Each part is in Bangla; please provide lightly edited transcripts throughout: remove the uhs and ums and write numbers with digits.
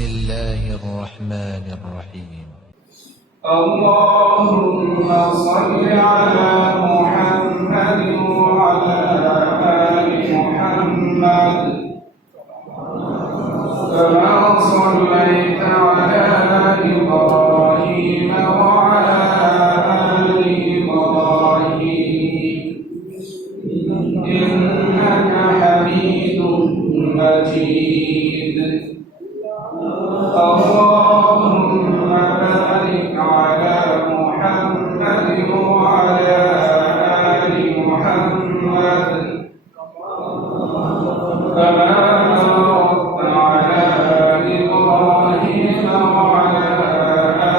الله الرحمن الرحيم اللهم صل على محمد وعلى آل محمد كما صليت على إبراهيم وعلى آل إبراهيم إنك حميد مجيد. اللهم بارك على محمد وعلى آل محمد كما باركت على إبراهيم وعلى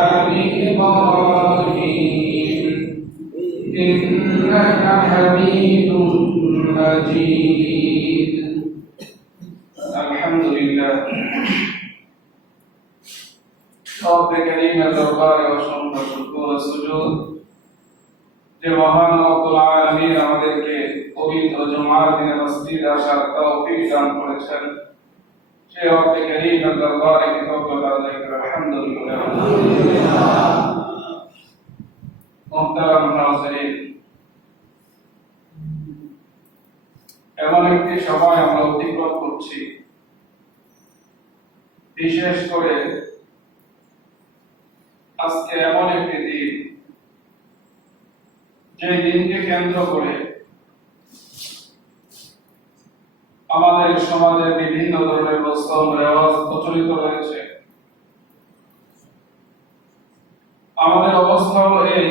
آل إبراهيم إنك حميد مجيد. الحمد لله رب كريমের দরবারে অসংখ্য শুকর ও সুজুদ যে মহান রব্বুল আলামিন আমাদেরকে পবিত্র জুমার দিনে মসজিদে আসার তৌফিক দান করেছেন, সেই রব করিমের দরবারে কৃতজ্ঞতা আদায় করে আলহামদুলিল্লাহ। মুহতারাম হাজিরিন, এমন একটি সময় আমরা অতিক্রম করছি, বিশেষ করে আজকে এমন একটি দিন যে দিনকে কেন্দ্র করে আমাদের সমাজে বিভিন্ন ধরনের রসম রেওয়াজ প্রচলিত রয়েছে। আমাদের অবস্থা হলো এই,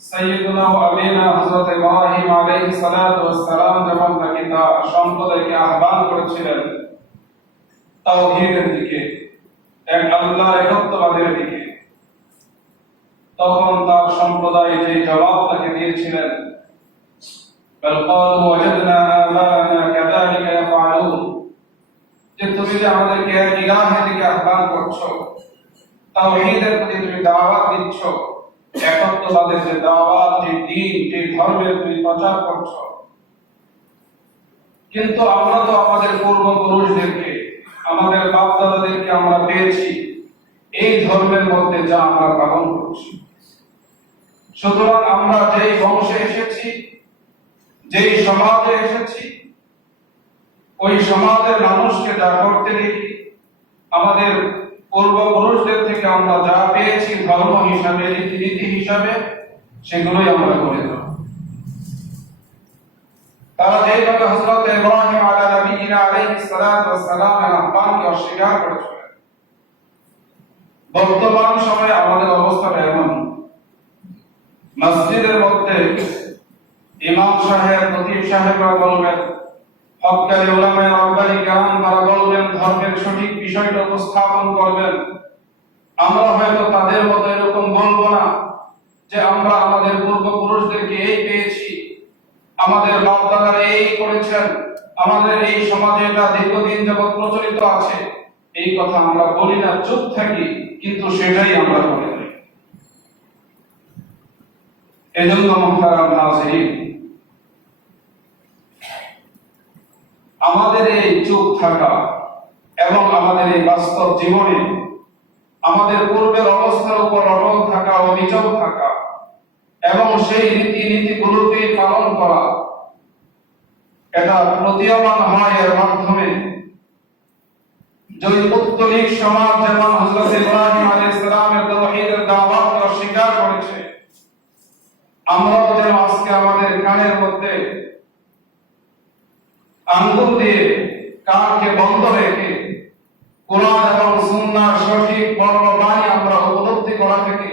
সাইয়্যিদুনা ওয়া আবিনা হযরত ইব্রাহিম আলাইহিস সালাতু ওয়াস সালাম যখন তাকে তার সম্প্রদায়কে আহ্বান করেছিলেন তাওহীদের দিকে, এক আল্লাহর একত্ববাদের দিকে, তখন তার সম্প্রদায় যে জবাব তাকে দিয়েছিলেন, বল ক্বালু ওয়াজাদনা আবানা কাযালিকা ইয়াফআলুন, যে তুমি যে আমাদেরকে এক ইলাহের দিকে আহ্বান করছো, তাওহীদের প্রতি তুমি দাওয়াত দিচ্ছ, একত্ববাদের যে দাওয়াত, যে দ্বীন, যে ধর্মের তুমি প্রচার করছো, কিন্তু আমরা তো আমাদের পূর্বপুরুষদেরকে, আমাদের বাপ দাদাদেরকে আমরা পেয়েছি এই ধর্মের মধ্যে যা আমরা পালন করছি। সুতরাং আমরা যেই বংশে এসেছি, যেই সমাজে এসেছি, ওই সমাজের মানুষকে যা করতে দেখি, আমাদের পূর্বপুরুষদের থেকে আমরা যা পেয়েছি ধর্ম হিসাবে, রীতিনীতি হিসাবে, সেগুলোই আমরা করে দেব। তারা যেভাবে হযরত ইব্রাহিম আলাইহিস সালাতু ওয়াস সালামের আহ্বানকে অস্বীকার করেছিলেন, বর্তমান সময়ে আমাদের অবস্থাটা এমন, মসজিদের মধ্যে ইমাম সাহেব, খতিব সাহেবরা বলবেন, হক্কানি উলামায়ে রাব্বানী কেরাম তারা বলবেন, ধর্মের সঠিক বিষয়টা উপস্থাপন করবেন। আমরা হয়তো তাদের মতো এরকম বলবো না যে আমরা আমাদের পূর্বপুরুষদেরকে এই পেয়েছি, আমাদের বাপ দাদারা এই করেছেন, আমাদের এই সমাজে এটা দীর্ঘদিন যাবৎ প্রচলিত আছে, এই কথা আমরা বলি না, চুপ থাকি, কিন্তু সেটাই আমরা বলি না। এজন্য মুহতারাম হাজিরিন, আমাদের এই চুপ থাকা এবং আমাদের এই বাস্তব জীবনে আমাদের পূর্বের অবস্থার উপর অটল থাকা, অবিচল থাকা এবং সেই রীতিনীতিগুলোকে পালন করা, এটা প্রতীয়মান হয় এর মাধ্যমে। যদি পৌত্তলিক সমাজ যেমন হযরত ইব্রাহিম আলাইহিস সালামের তাওহীদের দাওয়াতকে অস্বীকার করেছে, আমরাও যেন আজকে আমাদের কানের মধ্যে আঙ্গুল দিয়ে কানকে বন্ধ রেখে কোরআন এবং সুন্নাহর সঠিক মর্মবাণী আমরা উপলব্ধি করা থেকে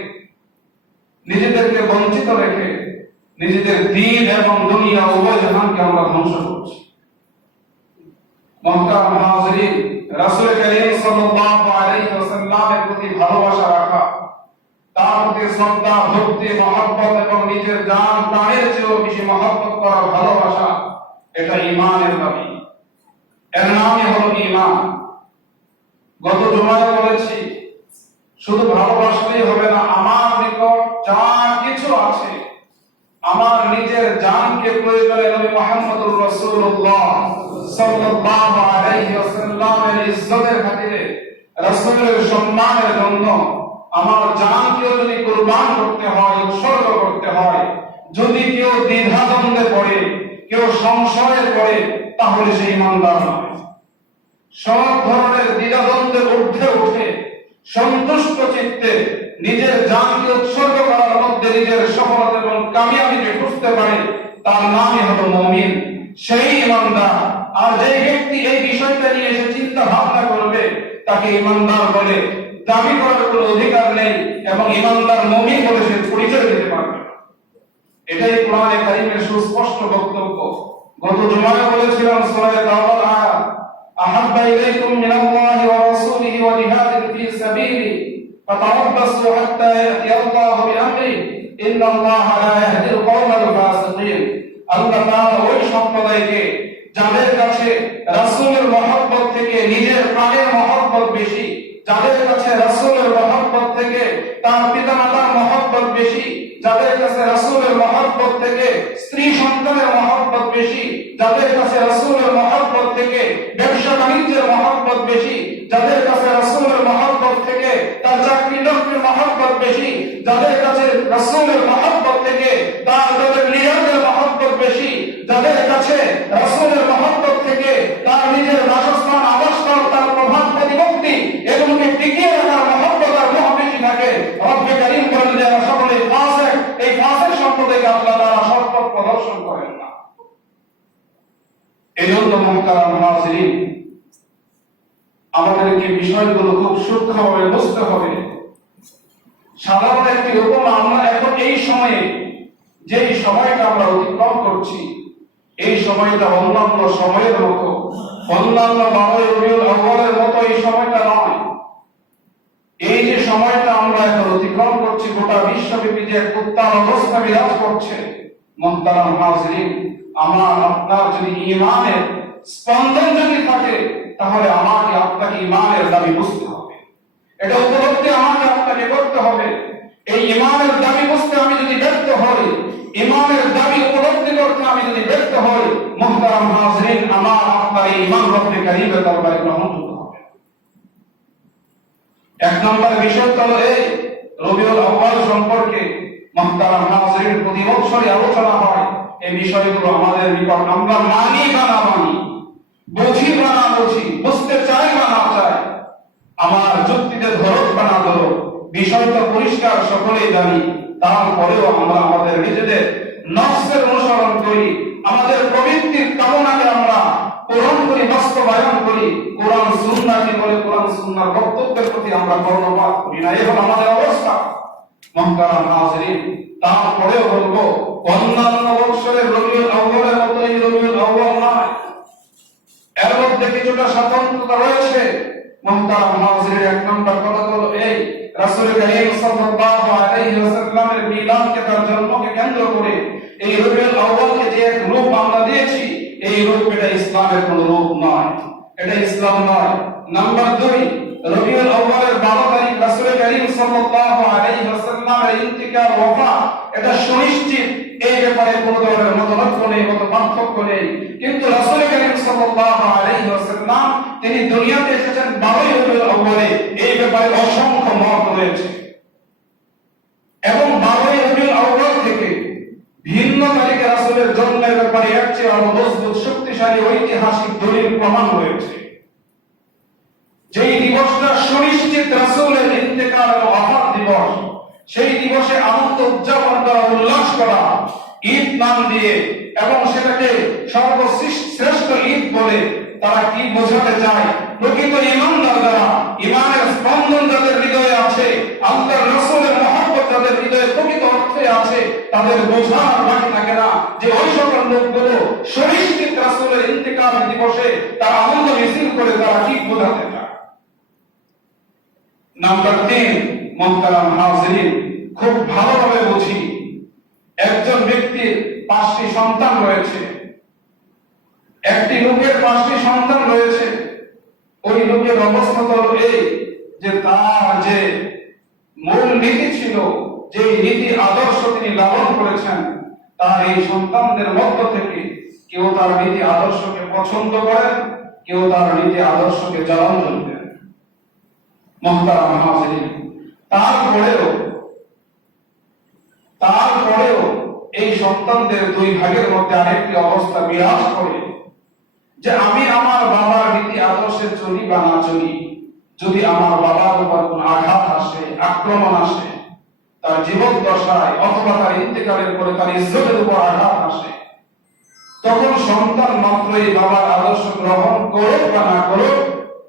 নিজেদেরকে বঞ্চিত রেখে নিজেদের দ্বীন এবং দুনিয়া উভয় জাহানকে আমরা ধ্বংস করছি। মুহতারাম হাজিরিন, রাসূল করিম সাল্লাল্লাহু আলাইহি ওয়াসাল্লামের প্রতি ভালোবাসা রাখা, তার প্রতি শ্রদ্ধা, ভক্তি, মহব্বত এবং নিজের জান প্রাণের চেয়েও বেশি মহব্বত করা, ভালোবাসা, এটা ঈমানের দাবি। এর নামই হলো ঈমান। গত জুমায় বলেছি, শুধু ভালোবাসলেই হবে না, আমার নিকট যা কিছু আছে, আমার নিজের জানকে প্রয়োজনে নবী মুহাম্মদুর রাসূলুল্লাহ সাল্লাল্লাহু আলাইহি ওয়াসাল্লাম রাসূলের সম্মানের জন্য আমার জানকেও যদি কুরবান করতে হয়, উৎসর্গ করতে হয়, যদি কেউ দ্বিধাদ্বন্দ্বে পড়ে, কেউ সংশয়ে পড়ে, তাহলে সে ঈমানদার নয়। সব ধরনের দ্বিধাদ্বন্দ্বের ঊর্ধ্বে উঠে সন্তুষ্ট চিত্তে নিজের জানকে উৎসর্গ করার মধ্যে নিজের সফলতা এবং কামিয়াবিকে খুঁজতে পারে, তার নামই হলো মুমিন, সেই ঈমানদার। আর যে ব্যক্তি এই বিষয়টা নিয়ে এসে চিন্তা ভাবনা করবে, তাকে ঈমানদার বলে দাবি করার কোনো অধিকার নেই এবং ঈমানদার মুমিন বলে সে পরিচয় দিতে পারবে না। এটাই কোরআনে কারীমের সুস্পষ্ট বক্তব্য। গত জুমায় বলেছিলাম সূরা তাওবার আয়াত, আহাব্বা ইলাইকুম মিনাল্লাহি ওয়া রাসূলিহি ওয়া জিহাদিন ফি সাবিলি ফাতারাব্বাসু হাত্তা ইয়াতিয়াল্লাহু বিআমরি ইন্নাল্লাহা লা ইয়াহদিল কওমাল ফাসিকিন। আল্লাহ তাআলা ওই সম্প্রদায়কে যাদের কাছে রাসূলের মহব্বত থেকে নিজের প্রাণের মহব্বত বেশি, যাদের কাছে রাসূলের মহব্বত থেকে তার পিতামাতার মহব্বত বেশি, যাদের কাছে রাসূলের মহব্বত থেকে স্ত্রী সন্তানের মহব্বত বেশি, যাদের কাছে রাসূলের মহব্বত থেকে ব্যবসা বাণিজ্যের মহব্বত বেশি, যাদের কাছে রাসূলের মহব্বত থেকে তার চাকরি নৌকরির মহব্বত বেশি, যাদের কাছে রাসূলের মহব্বত থেকে তাদের নিয়তের মহব্বত বেশি, যাদের কাছে রাসূলের মহব্বত থেকে তার নিজের বাসস্থান, আবাসস্থল, তার প্রভাব প্রতিপত্তি এগুলোকে টিকিয়ে রাখার মহব্বত আর মোহ বেশি থাকে, রব্বে কারীম বলেন যে এরা সকলে ফাসিক। এই ফাসিক সম্প্রদায়কে আল্লাহ তাআলা সৎপথ প্রদর্শন করেন না। এজন্য মুহতারাম হাজিরিন, আমাদেরকে বিষয়গুলো খুব সূক্ষ্মভাবে বুঝতে হবে। সাধারণ একটি উপমা, আমরা এখন এই সময়ে যেই সময়টা আমরা অতিক্রম করছি, এই সময়টা অন্যান্য সময়ের মতো, অন্যান্য 12 রবিউল আউয়ালের মতো এই সময়টা নয়। এই যে সময়টা আমরা এখন অতিক্রম করছি, গোটা বিশ্বব্যাপী যে এক উত্তাল অবস্থা বিরাজ করছে, মুহতারাম হাজিরিন, আমার আপনার যদি ঈমানের স্পন্দন যদি থাকে, তাহলে আমাকে আপনাকে ঈমানের দাবি বুঝতে হবে। এটা উপলব্ধি আমাকে আপনাকে করতে হবে। এই ঈমানের দাবি বুঝতে আমি যদি ব্যর্থ হই, ঈমানের দাবি উপলব্ধি করতে আমি যদি ব্যর্থ হই, মুহতারাম হাজিরিন, আমার আপনার এই ঈমান রব্বে কারীমের দরবারে গ্রহণযোগ্য হবে। এক নম্বর বিষয় হলো এই রবিউল আউয়াল সম্পর্কে মুহতারাম হাজিরিন প্রতি বছরই আলোচনা হয়। এই বিষয়গুলো আমাদের নিকট আমরা মানি বা না মানি, বুঝি বা না বুঝি, বুঝতে চাই বা না চাই, আমার যুক্তিতে ধরক বা না ধরক, বিষয়টা পরিষ্কার সকলেই জানি। তারপরেও আমরা আমাদের নিজেদের নফসের অনুসরণ করি, আমাদের প্রবৃত্তির কামনাকে আমরা পূরণ করি, বাস্তবায়ন করি, কোরআন সুন্নাহকে বলে কোরআন সুন্নাহর বক্তব্যের প্রতি আমরা কর্ণপাত করি না। এই হলো আমাদের অবস্থা। মুহতারাম হাজিরিন, তারপরেও বলবো, অন্যান্য বছরের রবিউল আউয়ালের মতো এই রবিউল আউয়াল নয়। এর মধ্যে কিছুটা স্বতন্ত্রতা রয়েছে। মুহতারাম হাজিরিন, এক নম্বর কথা হলো এই, রাসূল কারীম সাল্লাল্লাহু আলাইহি ওয়াসাল্লামের মিলাদকে, তার জন্মকে কেন্দ্র করে এই রবিউল আউয়ালকে যে এক রূপ আমরা দিয়েছি, এই রূপ এটা ইসলামের কোনো রূপ নয়, এটা ইসলাম নয়। নাম্বার 2, রবিউল আউয়ালের 12 তারিখ রাসূল কারীম সাল্লাল্লাহু আলাইহি ওয়াসাল্লামের ইন্তিকাল, ওয়াফাত, এটা সুনিশ্চিত। এই ব্যাপারে কোনো ধরনের মতলক্ষ্য নেই, মত পার্থক্য নেই। কিন্তু রাসূল কারীম সাল্লাল্লাহু আলাইহি ওয়াসাল্লাম তিনি দুনিয়াতে এসেছেন 12 রবিউল আউয়ালে, এই ব্যাপারে অসংখ্য মত রয়েছে। এবং 12 রবিউল আউয়াল থেকে ভিন্ন তারিখে রাসূলের জন্মের ব্যাপারে এর চেয়ে আরো মজবুত শক্তিশালী ঐতিহাসিক দলিল প্রমাণ রয়েছে। যেই দিবসটা সুনিশ্চিত রাসূলের ইন্তেকাল ও ওয়াফাত দিবস, সেই দিবসে আনন্দ উদযাপন করা, উল্লাস করা, ঈদ নাম দিয়ে, এবং সেটাকে সর্বশ্রেষ্ঠ ঈদ বলে তারা কি বোঝাতে চায়? প্রকৃত ঈমানদার যারা, ঈমানের স্পন্দন যাদের হৃদয়ে আছে, আল্লাহর রাসূলের মহব্বত যাদের হৃদয়ে প্রকৃত অর্থে আছে, তাদের বোঝার বাকি থাকে না যে ওই সকল লোকগুলো সুনিশ্চিত রাসূলের ইন্তেকাল দিবসে তারা আনন্দ মিছিল করে তারা কি বোঝাতে চায়। নাম্বার 3, মুহতারাম হাজিরিন, খুব ভালোভাবে বুঝি। একজন ব্যক্তির 5টি সন্তান রয়েছে, একটি লোকের 5টি সন্তান রয়েছে। ওই লোকের অবস্থা তো এই যে তার যে মূল নীতি ছিল, যে নীতি আদর্শ তিনি লালন করেছেন, তার এই সন্তানদের মধ্য থেকে কেউ তার নীতি আদর্শকে পছন্দ করেন, কেউ তার নীতি আদর্শকে জ্বালাতন দেন। মুহতারাম হাজিরিন, তারপরেও এই সন্তানদের দুই ভাগের মধ্যে আরেকটি অবস্থা বিরাজ করে যে আমি আমার বাবার নীতি আদর্শে চলি বা না চলি, যদি আমার বাবার উপর কোন আঘাত আসে, আক্রমণ আসে, তার জীবন দশায় অথবা তার ইন্তেকালের পরে তার ইজ্জতের উপর আঘাত আসে, তখন সন্তান মাত্রই বাবার আদর্শ গ্রহণ করুক বা না করুক,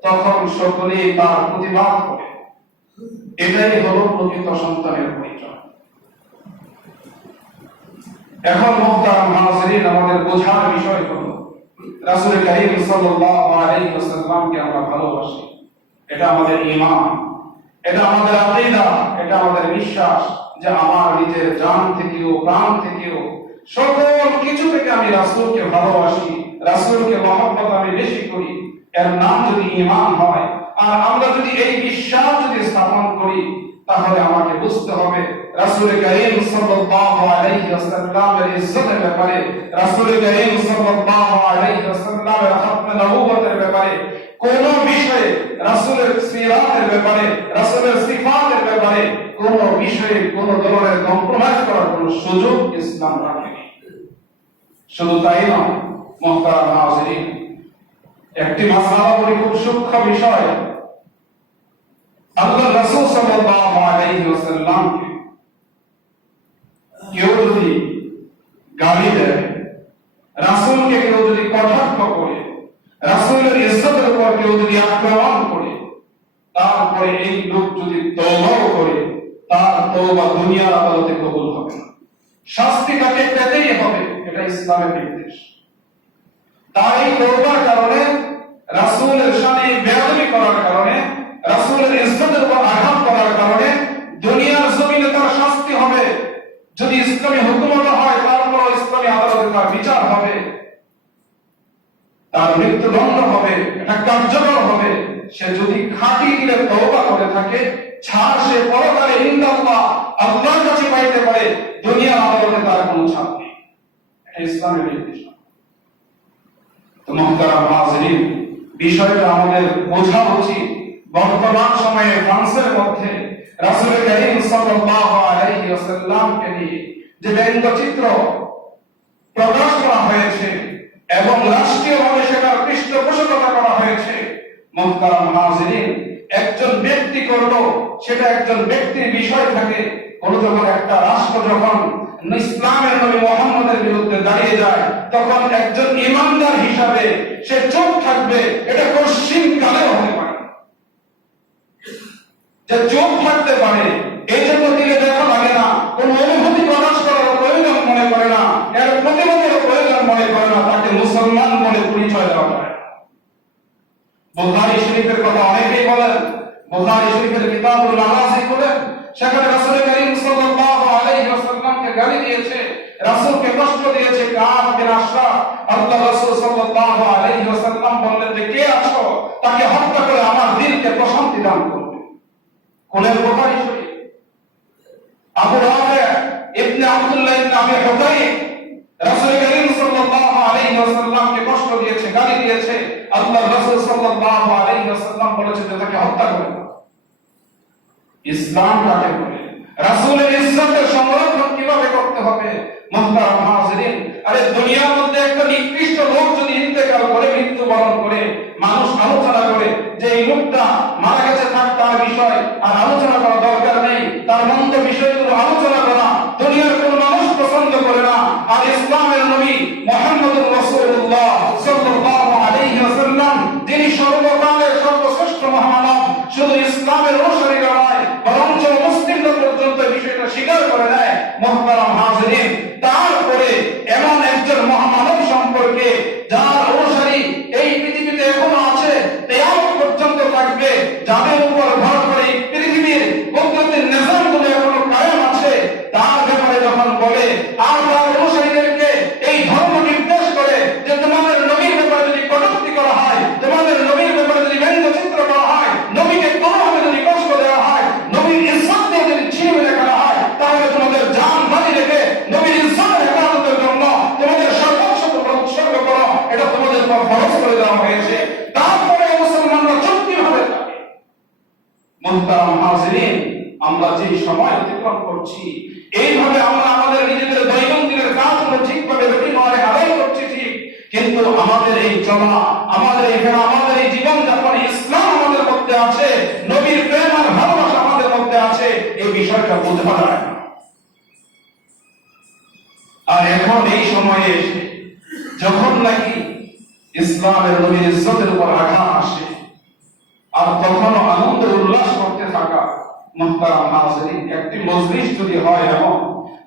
তখন সকলেই তার প্রতিবাদ করে। এটাই হলো প্রকৃত সন্তানের পরিচয়। এখন মুহতারাম হাজিরিন, আমাদের বোঝার বিষয় হলো রাসূল কারীম সাল্লাল্লাহু আলাইহি ওয়াসাল্লামকে আমরা ভালোবাসি, এটা আমাদের ঈমান, এটা আমাদের আকীদা, এটা আমাদের বিশ্বাস যে আমার নিজের জান থেকেও প্রাণ থেকেও সকল কিছু থেকে আমি রাসূলকে ভালোবাসি, রাসূলকে মহব্বত আমি বেশি করি। এর নাম যদি ঈমান হয়, আর আমরা যদি এই বিশ্বাস যদি স্থাপন করি, তাহলে আমাকে বুঝতে হবে রাসূল কারীম সাল্লাল্লাহু আলাইহি ওয়াসাল্লামের ইজ্জতের ব্যাপারে, রাসূল কারীম সাল্লাল্লাহু আলাইহি ওয়াসাল্লামের খাতমে নবুয়তের ব্যাপারে, কোন বিষয়ে রাসূলের সিরাতের ব্যাপারে, রাসূলের সিফাতের ব্যাপারে কোন বিষয়ে কোন ধরনের কম্প্রোমাইজ করার কোন সুযোগ ইসলাম রাখেনি। শুধু তাই নয় মুহতারাম হাজিরিন, একটি মাসআলা বলি খুব সূক্ষ্ম বিষয়। আল্লাহ রাসূল সাল্লাল্লাহু আলাইহি ওয়াসাল্লামকে কেউ যদি গালি দেয়, রাসূলকে কেউ যদি কটাক্ষ করে, রাসূলের ইজ্জতের উপর কেউ যদি আক্রমণ করে, তারপরে এই লোক যদি তওবা করে, তার তওবা দুনিয়ার আদালতে কবুল হবে না, শাস্তি তাকে পেতেই হবে। এটা ইসলামের নির্দেশ। তার এই তওবার কারণে, রাসূলের শানে বেয়াদবি করার কারণে, রাসূলের ইজ্জতের উপর আঘাত করার কারণে দুনিয়ার জমিনে তার শাস্তি হবে। যদি ইসলামী হুকুমত হয়, তারপর ইসলামী আদালতে তার বিচার হবে, তার মৃত্যুদণ্ড হবে, এটা কার্যকর হবে। সে যদি খাঁটি দিলে তওবা করে থাকে, ছাড় সে পরকালে ইনশাআল্লাহ আল্লাহর কাছে পাইতে পারে, দুনিয়ার আদালতে তার কোনো ছাড় নেই। এটা ইসলামের নির্দেশ। তো মুহতারাম হাজিরিন, বিষয়টা আমাদের বোঝা উচিত। বর্তমান সময়ে ফ্রান্সের মধ্যে রাসূল কারীম সাল্লাল্লাহু আলাইহি ওয়াসাল্লামকে নিয়ে যে ব্যঙ্গচিত্র প্রকাশ করা হয়েছে এবং রাষ্ট্রীয়ভাবে সেটার পৃষ্ঠপোষকতা করা হয়েছে, মুহতারাম হাজিরিন, একজন ব্যক্তি করলো, সেটা একজন ব্যক্তির বিষয় থাকে। কোন যখন একটা রাষ্ট্র যখন ইসলামের নবী মুহাম্মদের বিরুদ্ধে দাঁড়িয়ে যায়, তখন একজন ঈমানদার হিসাবে সে চুপ থাকবে। এটা কঠিন কালে হতে পারে যে চুপ থাকতে পারে, এই জন্য দিকে দেখা লাগে না, কোন অনুভূতি প্রকাশ করার প্রয়োজন মনে করে না, এর প্রতিবাদের প্রয়োজন মনে করে না, তাকে মুসলমান বলে পরিচয় দেওয়া যায়। বুখারী শরীফের কথা অনেকেই বলেন, বুখারী শরীফের কিতাবুল মাগাজি বলেন, সেখানে রাসূল কারীম সাল্লাল্লাহু আলাইহি ওয়াসাল্লামকে গালি দিয়েছে, রাসূলকে কষ্ট দিয়েছে কাব বিন আশরাফ। আল্লাহ রাসূল সাল্লাল্লাহু আলাইহি ওয়াসাল্লাম বললেন যে কে আছো, তাকে হত্যা করে আমার দিলকে প্রশান্তি দান করবে। কোনের বুখারী শরীফ। আবু রাফি ইবনে আব্দুল্লাহ ইবনে আবি হুকাইম রাসূল কারীম সাল্লাল্লাহু আলাইহি ওয়াসাল্লামকে কষ্ট দিয়েছে, গালি দিয়েছে। আল্লাহ রাসূল সাল্লাল্লাহু আলাইহি ওয়াসাল্লাম বলেছেন যে তাকে হত্যা করে দাও। ইসলাম কাকে বলে? রাসূলের ইজ্জতের সংরক্ষণ কিভাবে করতে হবে? মুহতারাম হাজিরিন, আরে দুনিয়ার মধ্যে একটা নিকৃষ্ট লোক যদি ইন্তেকাল করে, মৃত্যুবরণ করে, মানুষ আলোচনা করে যে এই লোকটা মারা গেছে, থাক তার বিষয় আর আলোচনা করা দরকার নেই, তার মন্দ বিষয়গুলো আলোচনা করা দুনিয়ার কোন মানুষ পছন্দ করে না। আর ইসলামের নবী মুহাম্মদুর রাসূলুল্লাহ সাল্লাল্লাহু আলাইহি ওয়াসাল্লাম, যিনি সর্বকালের সর্বশ্রেষ্ঠ মহামানব, শুধু ইসলামের অনুসারীরা নয়, বরঞ্চ মুসলিমরা পর্যন্ত বিষয়টা স্বীকার করে নেয়। মুহতারাম হাজিরিন, তারপরে এমন একজন মহামানব সম্পর্কে যার অনুসারী এই পৃথিবীতে এখনো আছে, কিয়ামত পর্যন্ত থাকবে, যাদের উপর ভর করে পৃথিবীর বৈদ্যুতিক নিজামগুলো এখনো কায়েম আছে, তার ব্যাপারে যখন বলে আর তার অনুসারীদেরকে এই ধর্ম নির্দেশ করে যে তোমাদের নবীর ব্যাপারে যদি কটূক্তি করা হয়, তোমাদের নবীর ব্যাপারে যদি ব্যঙ্গচিত্র করা হয়, নবীকে কোনোভাবে যদি কষ্ট দেওয়া হয়, নবীর ইজ্জত দিয়ে যদি ছিনিমিনি করা হয়, তাহলে তোমাদের জান বাজি রেখে নবীর ইজ্জতের হেফাজতের জন্য তোমাদের সর্বোচ্চ উৎসর্গ করো, এটা তোমাদের উপর ফরজ করে দেওয়া হয়েছে। তারপরে মুসলমানরা চুপ কিভাবে থাকে? আমরা যে সময় অতিক্রম করছি, এইভাবে আমরা আমাদের নিজেদের দৈনন্দিনের কাজগুলো ঠিকভাবে রুটিনে আদায় করছি ঠিক, কিন্তু আমাদের এই চলা, আমাদের এই ফেরা, আমাদের এই জীবন যাপনে ইসলাম আমাদের মধ্যে আছে, নবীর প্রেম আর ভালোবাসা আমাদের মধ্যে আছে, এই বিষয়টা বোঝা যায় না। আর এখন এই সময়ে এসে যখন নাকি ইসলামের নবীর ইজ্জতের উপর আঘাত আসে, আর তখন আনন্দ উল্লাস করতে থাকা, মুহতারাম হাজিরিন, একটি মজলিস যদি হয় এবং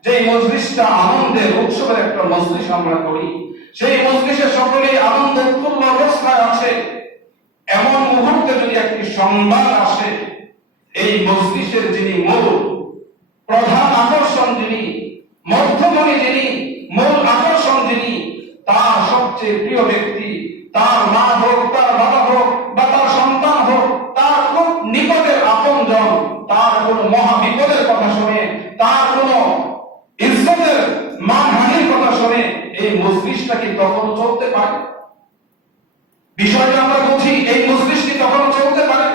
যে মজলিসটা আনন্দের উৎসবের একটা মজলিস আমরা করি, সেই মজলিসে সকলেই আনন্দ উৎফুল্ল অবস্থায় আছে, এমন মুহূর্তে যদি একটি সংবাদ আসে, এই মজলিসের যিনি মূল প্রধান আকর্ষণ, যিনি মধ্যমণি, যিনি মূল আকর্ষণ, যিনি তার সবচেয়ে প্রিয় ব্যক্তি, তার মা হোক, তার বাবা হোক, বা তার সন্তান হোক, তার খুব নিকটের আপনজন, তার কোন মহা বিপদের কথা শুনে, তার কোন ইজ্জতের মানহানির কথা শুনে এই মজলিসটা কি তখন চলতে পারে? বিষয়টা আমরা বুঝি, এই মজলিস কি তখন চলতে পারে?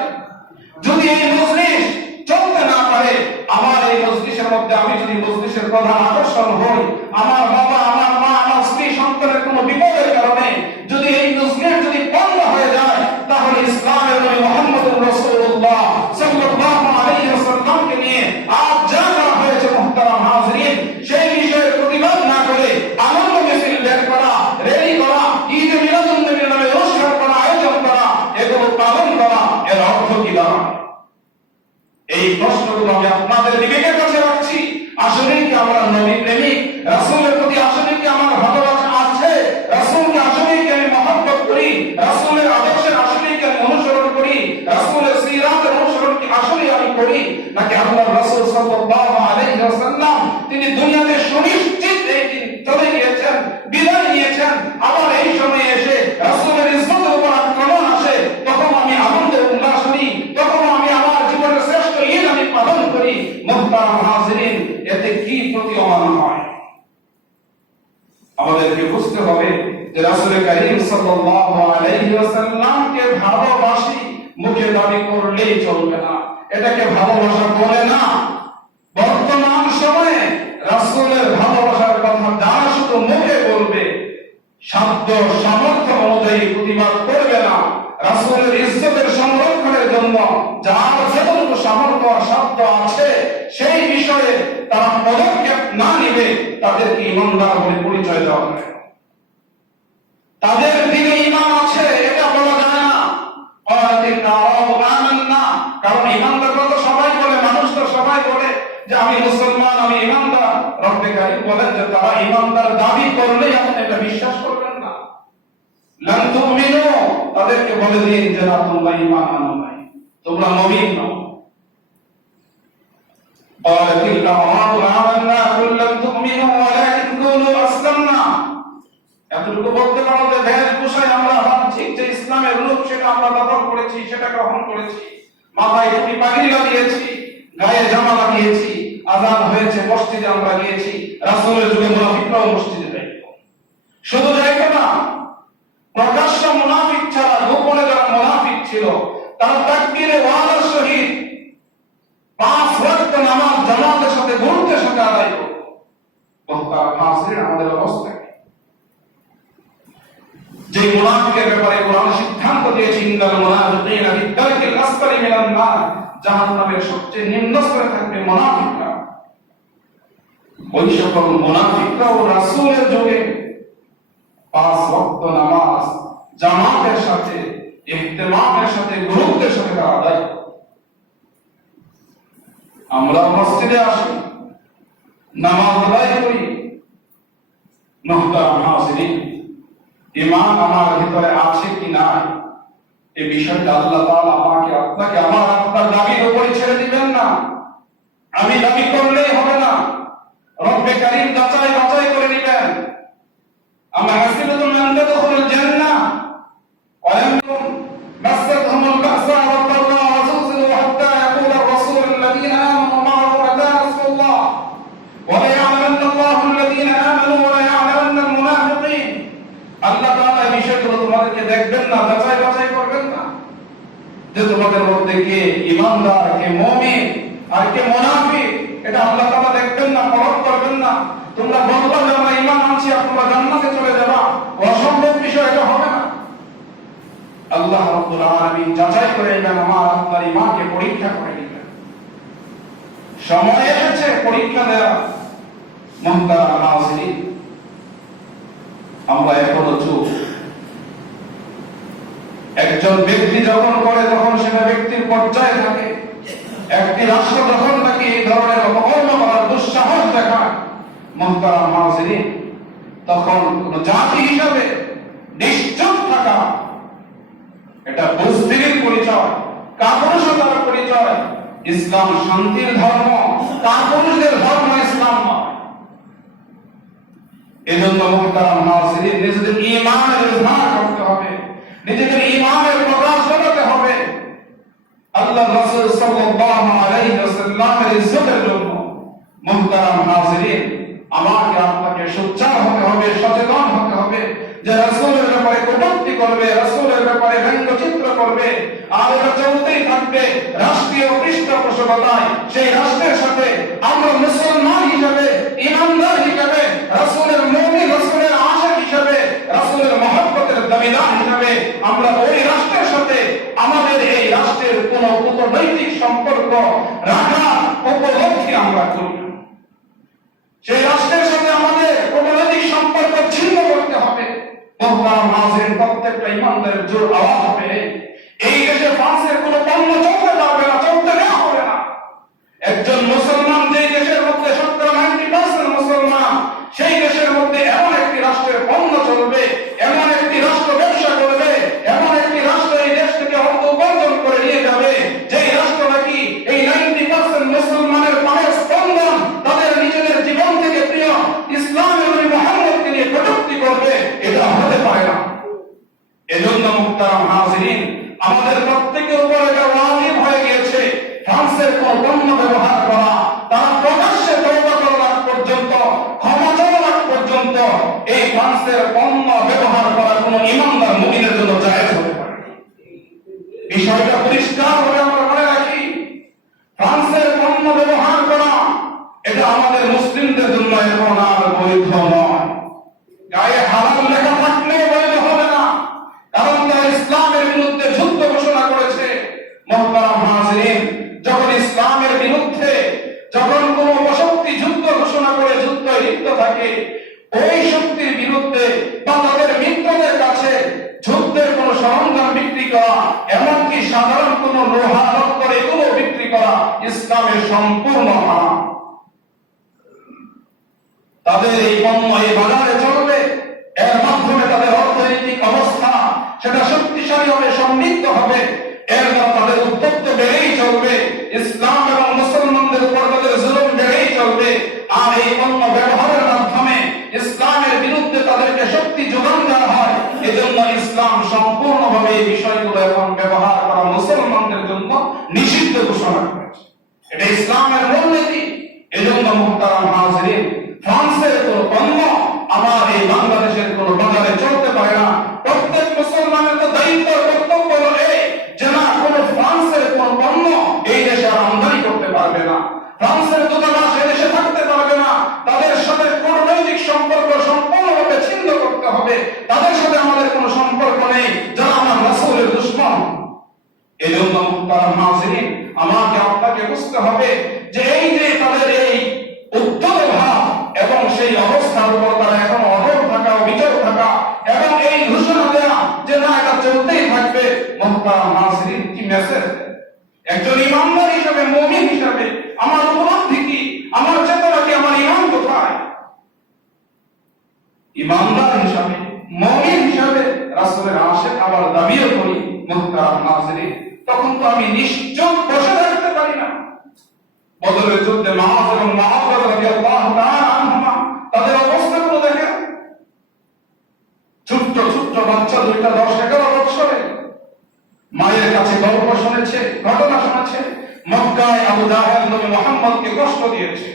যদি এই মজলিস চলতে না পারে, আমার এই মজলিসের মধ্যে আমি যদি মজলিসের প্রধান আকর্ষণ হই, আমার বাবা, আমার মা, আমার স্ত্রী, সন্তানের কোনো বিপদের কারণে যদি এই মজলিস যদি বন্ধ হয়ে যায়, তাহলে ইসলামের নবী মুহাম্মদুর রাসূলুল্লাহ সাল্লাল্লাহু আলাইহি ওয়াসাল্লামকে নিয়ে আজ যা করা হয়েছে মুহতারাম হাজিরিন, সেই বিষয়ের প্রতিবাদ না করে আনন্দ মিছিল বের করা, র্যালি করা, ঈদ মিলাদুন নবীর নামে অনুষ্ঠান করা, আয়োজন করা, এগুলো পালন করা, এর অর্থ কি দাঁড়ায়? এই প্রশ্নগুলো আমি আপনাদের বিবেকের কাছে রাখছি। আসলে কি আমরা নবী প্রেমিক? রাসূলের প্রতি আসলে কি আমার ভালোবাসা আছে? রাসূলকে আসলে কি আমি মহব্বত করি? রাসূলের আদর্শের আসলে কি আমি অনুসরণ করি? রাসূলের সিরাতের অনুসরণ কি আসলে আমি করি? নাকি আল্লাহর রাসূল সাল্লাল্লাহু আলাইহি ওয়াসাল্লাম তিনি দুনিয়াতে সুনিশ্চিত এই দিন চলে গিয়েছেন, বিদায় নিয়েছেন, আবার এই সময়ে এসে রাসূলের ইজ্জতের উপর আক্রমণ আসে, তখন আমি আনন্দ উল্লাস করি, তখন আমি আমার জীবনের শ্রেষ্ঠ ঈদ আমি পালন করি। মুহতারাম হাজিরিন, এতে কি প্রতীয়মান হয়? আমাদেরকে বুঝতে হবে যে রাসূল কারীম সাল্লাল্লাহু আলাইহি ওয়াসাল্লামকে ভালোবাসি মুখে দাবি করলেই চলবে না, এটাকে ভালোবাসা বলে না। বর্তমান সময়ে রাসূলের ভালোবাসার কথা যারা শুধু মুখে বলবে, সাধ্য সামর্থ্য অনুযায়ী প্রতিবাদ করবে না, রাসূলের ইজ্জতের সংরক্ষণের জন্য যার যতটুকু সামর্থ্য সাধ্য আছে সেই বিষয়ে তারা পদক্ষেপ না নিবে, তাদেরকে ঈমানদার বলে পরিচয় দেওয়া হয়। তাদের দিনে ঈমান আছে এটা বলা যায় না। কারণ ঈমানদাররা তো সবাই বলে, মানুষ তো সবাই বলে যে আমি মুসলমান, আমি ঈমানদার। রব্বে কারীম বলেন যে তারা ঈমানদার দাবি করলেই আপনি এটা বিশ্বাস করবেন না। লান তুমিনু, তাদেরকে বলে দিন যে না, তোমরা ঈমান আনো নাই, তোমরা মুমিন নও। قالت الأعراب آمنا قل لم تؤمنوا ولكن قولوا أسلمنا। এতটুকু বলতে পারো যে বেশভূষায় আমরা ঠিক যে ইসলামের রূপ সেটা আমরা দখল করেছি, সেটা গ্রহণ করেছি, মাথায় টুপি পাগড়ি লাগিয়েছি, গায়ে জামা লাগিয়েছি, আযান হয়েছে, মসজিদে আমরা গিয়েছি। রাসূলের যুগে মুনাফিকরাও মসজিদে যাইত। শুধু যাইত না, প্রকাশ্য মুনাফিক ছাড়া গোপনে যারা মুনাফিক ছিল তারা তাকবীরে ওয়ালার সহিত 5 ওয়াক্ত নামাজ জামাতের সাথে গুরুত্বের সাথে আদায় করত। মুহতারাম হাজিরিন, আমাদের অবস্থা যে মুনাফিকের ব্যাপারে কোরআন সিদ্ধান্ত দিয়েছে, ইন্নাল মুনাফিকিনা ফি দারকিল আসফালি মিনান নার, জাহান্নামের সবচেয়ে নিম্ন স্তরে থাকবে মুনাফিকরা। ওই সকল মুনাফিকরাও রাসূলের যুগে 5 ওয়াক্ত নামাজ জামাতের সাথে, ইহতিমামের সাথে, গুরুত্বের সাথে তারা আদায় করত। আমরা মসজিদে আসি, নামাজ আদায় করি। মুহতারাম হাজিরিন, ঈমান আমার ভিতরে আছে কি নাই এই বিষয়টা আল্লাহ তাআলা আমাকে, আপনাকে, আমার আপনার দাবির উপরে ছেড়ে দিবেন না। আমি দাবি করলেই হবে না, রব্বে কারীম যাচাই বাছাই করে নেবেন। আম হাসিবতুম আন তাদখুলুল জান্নাহ ওয়া লাম মাসাতহুমুল বা'সা ওয়াদ দাররা ওয়া যুলজিলু হাত্তা ইয়াকুলা আর-রাসূলু আল্লাযীনা আমানু মা'াহু মাতা রাসূলুল্লাহ ওয়া লা ইয়া'লামান্না আল্লাহু আল্লাযীনা আমানু ওয়া লা ইয়া'লামান্না আল-মুনাফিকিন। আল্লাহ তাআলা এই বিষয়গুলো তোমাদেরকে দেখবেন না, যাচাই বাছাই করবেন না যে তোমাদের মধ্যে কে ঈমানদার, কে মুমিন, আর কে মুনাফিক এটা আল্লাহ তাআলা দেখবেন না, পরখ করবেন না। তোমরা বলবা যে আমরা ঈমান আনছি আর তোমরা জান্নাতে চলে যাবা, অসম্ভব বিষয়, এটা হবে না। আল্লাহ রাব্বুল আলামিন যাচাই করে নেবেন, আমার আপনার ঈমানকে পরীক্ষা করে নেবেন। সময় এসেছে পরীক্ষা দেওয়া। মুহতারাম নাযিরিন, আমরা এখনো চুপ। একজন ব্যক্তি যখন করে তখন সেটা ব্যক্তির পর্যায়ে থাকে। একটি রাষ্ট্র যখন নাকি এই ধরনের অপকর্ম করার দুঃসাহস দেখায়, মুহতারাম নাযিরিন, তখন কোন জাতি হিসাবে নিশ্চুপ থাকা এটা বুজদিলির পরিচয়, কাপুরুষতার পরিচয়। ইসলাম শান্তির ধর্ম, কাপুরুষদের ধর্ম ইসলাম নয়। এজন্য মুহতারাম নাযিরিন, নিজেদের ঈমানের ইজহার করতে হবে, নিজেদের ঈমানের প্রকাশ করতে হবে। আল্লাহ রাসূল সাল্লাল্লাহু আলাইহি ওয়াসাল্লামের ইজ্জতের জন্য মুহতারাম নাযিরিন, আমাকে আপনাকে সোচ্চার হতে হবে, সচেতন হতে হবে যে রাসূলের ব্যাপারে কটূক্তি করবে, রাসূলের ব্যাপারে ব্যঙ্গচিত্র করবে, আর এটা চলতেই থাকবে রাষ্ট্রীয় পৃষ্ঠপোষকতায়। সেই রাষ্ট্রের সাথে আমরা মুসলমান হিসেবে, ঈমানদার হিসেবে, রাসূলের মুমিন, রাসূলের আশিক হিসেবে, রাসূলের মহব্বতের দাবিদার হিসেবে আমরা ওই রাষ্ট্রের সাথে আমাদের এই রাষ্ট্রের কোন কূটনৈতিক সম্পর্ক রাখা উপলব্ধি আমরা করি না। সেই রাষ্ট্রের সাথে আমাদের কূটনৈতিক সম্পর্ক ছিন্ন করতে হবে। মুহতারাম নাযিরিন, প্রত্যেকটা ঈমানদারের জোর আওয়াজ হবে, এই দেশে ফ্রান্সের কোন পণ্য চলতে পারবে না, চলতে দেওয়া হবে না। একজন মুসলমান যে দেশের মধ্যে 90% মুসলমান, সেই দেশের মধ্যে এমন একটি রাষ্ট্রের পণ্য চলবে, এমন একটি রাষ্ট্র ব্যবসা করবে, এমন একটি রাষ্ট্র এই দেশ থেকে অর্থ উপার্জন করে নিয়ে যাবে, যেই রাষ্ট্র নাকি এই 90% মুসলমানের পায়ের স্পন্দন, তাদের নিজেদের জীবন থেকে প্রিয় ইসলাম এবং মুহাম্মদকে নিয়ে কটূক্তি করবে, এটা হতে পারে না। এজন্য মুহতারাম নাযিরিন, আমাদের প্রত্যেকের উপর এটা ওয়াজিব হয়ে গিয়েছে ফ্রান্সের কোন পণ্য ব্যবহার করা, তারা প্রকাশ্যে তওবা করার পর্যন্ত, ক্ষমা চাওয়ার পর্যন্ত এই ফ্রান্সের পণ্য ব্যবহার করা কোন ঈমানদার মুমিনের জন্য জায়েজ হতে পারে। বিষয়টা পরিষ্কার করে আমরা মনে রাখি, ফ্রান্সের পণ্য ব্যবহার করা এটা আমাদের মুসলিমদের জন্য এখন আর বৈধ নয়। গায়ে হারাম লেখা থাকলেও বৈধ হবে না, কারণ তারা ইসলামের বিরুদ্ধে যুদ্ধ ঘোষণা করেছে। মুহতারাম নাযিরিন, যখন ইসলামের বিরুদ্ধে, যখন কোন অপশক্তি যুদ্ধ ঘোষণা করে যুদ্ধে লিপ্ত থাকে, ওই শক্তির বিরুদ্ধে বা তাদের মিত্রদের কাছে যুদ্ধের কোন সরঞ্জাম বিক্রি করা, এমনকি সাধারণ কোন লোহা রত্তর এগুলো বিক্রি করা ইসলামের সম্পূর্ণ হারাম। তাদের এই পণ্য এই বাজারে চলবে, এর মাধ্যমে তাদের অর্থনৈতিক অবস্থা সেটা শক্তিশালী হবে, সমৃদ্ধ হবে, এর দ্বারা তাদের উদ্যোক্ত বেড়েই চলবে, ইসলাম এবং মুসলমানদের উপর তাদের জুলুম বেড়েই চলবে। আর এই পণ্য ব্যবহারের মাধ্যমে ইসলামের বিরুদ্ধে তাদেরকে শক্তি যোগান দেওয়া হয়। এজন্য ইসলাম সম্পূর্ণভাবে এই বিষয়গুলো এখন ব্যবহার করা মুসলমানদের জন্য নিষিদ্ধ ঘোষণা করেছে। এটা ইসলামের মূলনীতি। এজন্য মুহতারাম নাযিরিন, ফ্রান্সের কোন পণ্য আমার এই বাংলাদেশের কোন বাজারে চলতে পারে না। প্রত্যেক মুসলমানের তো দায়িত্ব, কর্তব্য হলো যে না, কোন ফ্রান্সের কোন পণ্য এই দেশে আর আমদানি করতে পারবে না, ফ্রান্সের দূতাবাস এই দেশে থাকতে পারবে না, তাদের সাথে কূটনৈতিক সম্পর্ক সম্পূর্ণভাবে ছিন্ন করতে হবে, তাদের সাথে আমাদের কোনো সম্পর্ক নেই যারা আমার রাসূলের দুশমন। এজন্য মুহতারাম নাযিরিন, আমাকে আপনাকে বুঝতে হবে যে এই যে তাদের এই উদ্যোগ ভাব এবং সেই অবস্থার উপর তারা এখন অটল থাকা, অবিচল থাকা এবং এই ঘোষণা দেওয়া যে না, এটা চলতেই থাকবে। মুহতারাম নাযিরিন, কি মেসেজ? একজন ঈমানদার হিসেবে, মুমিন হিসেবে আমার উপলব্ধি কি, আমার চেতনা কি, আমার ঈমান কোথায়? ঈমানদার হিসেবে, মুমিন হিসেবে রাসূলের আশিক আবার দাবিও করি। মুহতারাম নাযিরিন, তখন তো আমি নিশ্চুপ বসে থাকতে পারি না। বদরের যুদ্ধে মুআয এবং মুআওয়া রাদিয়াল্লাহু তাআলা আনহুমা, তাদের অবস্থাগুলো দেখেন। ছোট্ট ছোট্ট বাচ্চা দুইটা, 10-11 বছরের, মায়ের কাছে গল্প শুনেছে, ঘটনা শুনেছে। মক্কায় আবু জাহেল নবী মুহাম্মদকে কষ্ট দিয়েছে,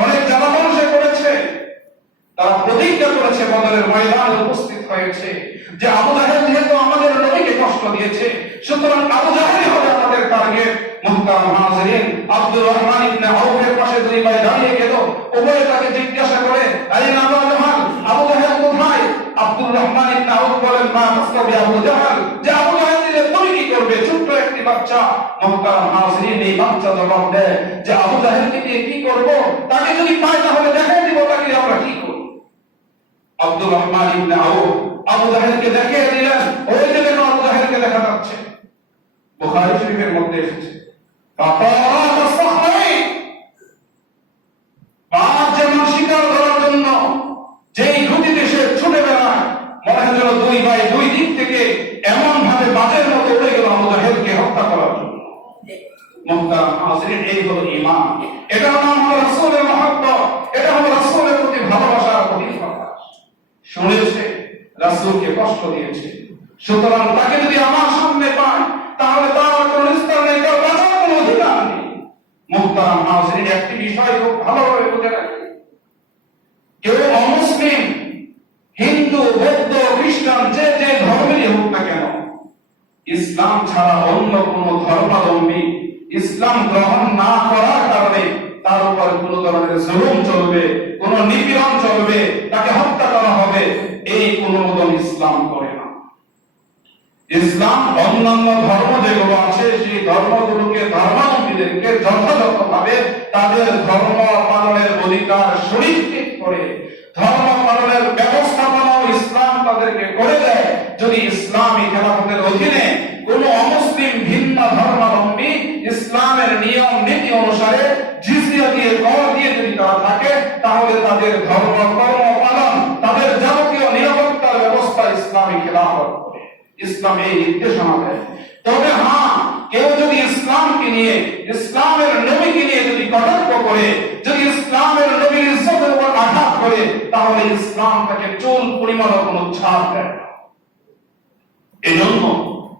অনেক জ্বালাতন সে করেছে। তারা প্রতিজ্ঞা করেছে, বদরের ময়দানে উপস্থিত হয়েছে যে আবু জাহেল যেহেতু আমাদের নবীকে কষ্ট দিয়েছে, সুতরাং আবু জাহেলই হবে আমাদের টার্গেট। মুহতারাম হাজিরিন, আব্দুর রহমান ইবনে আউফের পাশে দুই ভাই দাঁড়িয়ে গেল। উভয়ে তাকে জিজ্ঞাসা করে, আইনা আবু জাহাল, আবু জাহেল কোথায়? আব্দুর রহমান ইবনে আউফ বলেন, মা তাসতাবি আবু জাহাল, যে আবু জাহেল দিলে তুমি কি করবে? ছোট্ট একটি বাচ্চা। মুহতারাম হাজিরিন, এই বাচ্চা জবাব দেয় যে আবু জাহেলকে দিয়ে কি করব? তাকে যদি পাই তাহলে দেখাই দিব তাকে আমরা কি করব। আব্দুর রহমান ইবনে আউফ আবু জাহেলকে দেখিয়ে দিলেন। ওই যে দেখো আবু জাহেলকে দেখা যাচ্ছে, বুখারী শরীফের মধ্যে এসেছে। শিকার করার জন্য যেই গতিতে সে ছুটে বেড়ায়, মনে হলো দুই ভাই দুই দিক থেকে এমন ভাবে বাজের মতো উড়ে গেল আবু জাহেলকে হত্যা করার জন্য। মুহতারাম হাজিরিন, এই হলো ঈমান। এটা নাম হলো রাসূলের মহব্বত, এটা হলো রাসূলের প্রতি ভালোবাসার প্রতিফলন। শুনেছে রাসূলকে কষ্ট দিয়েছে, সুতরাং তাকে যদি আমার সামনে পায় তাহলে তার কোনো নিস্তার নেই, তার বাঁচার কোনো অধিকার নেই। মুহতারাম হাজিরিন, একটি বিষয় খুব ভালোভাবে বুঝে রাখি, কেউ অমুসলিম, হিন্দু, বৌদ্ধ, খ্রিস্টান, যে যে ধর্মেরই হোক না কেন, ইসলাম ছাড়া অন্য কোন ধর্মাবলম্বী ইসলাম গ্রহণ না করার কারণে তার উপর কোন ধরনের জুলুম চলবে, কোন নিপীড়ন চলবে, তাকে হত্যা করা হবে, এই অনুমোদন ইসলাম করে না। ইসলাম অন্যান্য ধর্ম যেগুলো আছে সেই ধর্মগুলোকে, ধর্মাবলম্বীদেরকে যথাযথভাবে তাদের ধর্ম পালনের অধিকার সুনিশ্চিত করে, ধর্ম পালনের ব্যবস্থাপনাও ইসলাম তাদেরকে করে দেয়। যদি ইসলামী খেলাফতের অধীনে কোন অমুসলিম ভিন্ন ধর্মাবলম্বী ইসলামের নিয়ম নীতি অনুসারে জিজিয়া দিয়ে, কর দিয়ে যদি তারা থাকে, তাহলে তাদের ধর্ম কর্ম পালন, তাদের যাবতীয় নিরাপত্তার ব্যবস্থা ইসলামী খেলাফত, ইসলাম এই নির্দেশনা দেয়। তবে হ্যাঁ, কেউ যদি ইসলামকে নিয়ে, ইসলামের নবীকে নিয়ে যদি কটাক্ষ করে, যদি ইসলামের নবীর ইজ্জতের উপর আঘাত করে, তাহলে ইসলাম তাকে চুল পরিমাণও কোনো ছাড় দেয় না। এজন্য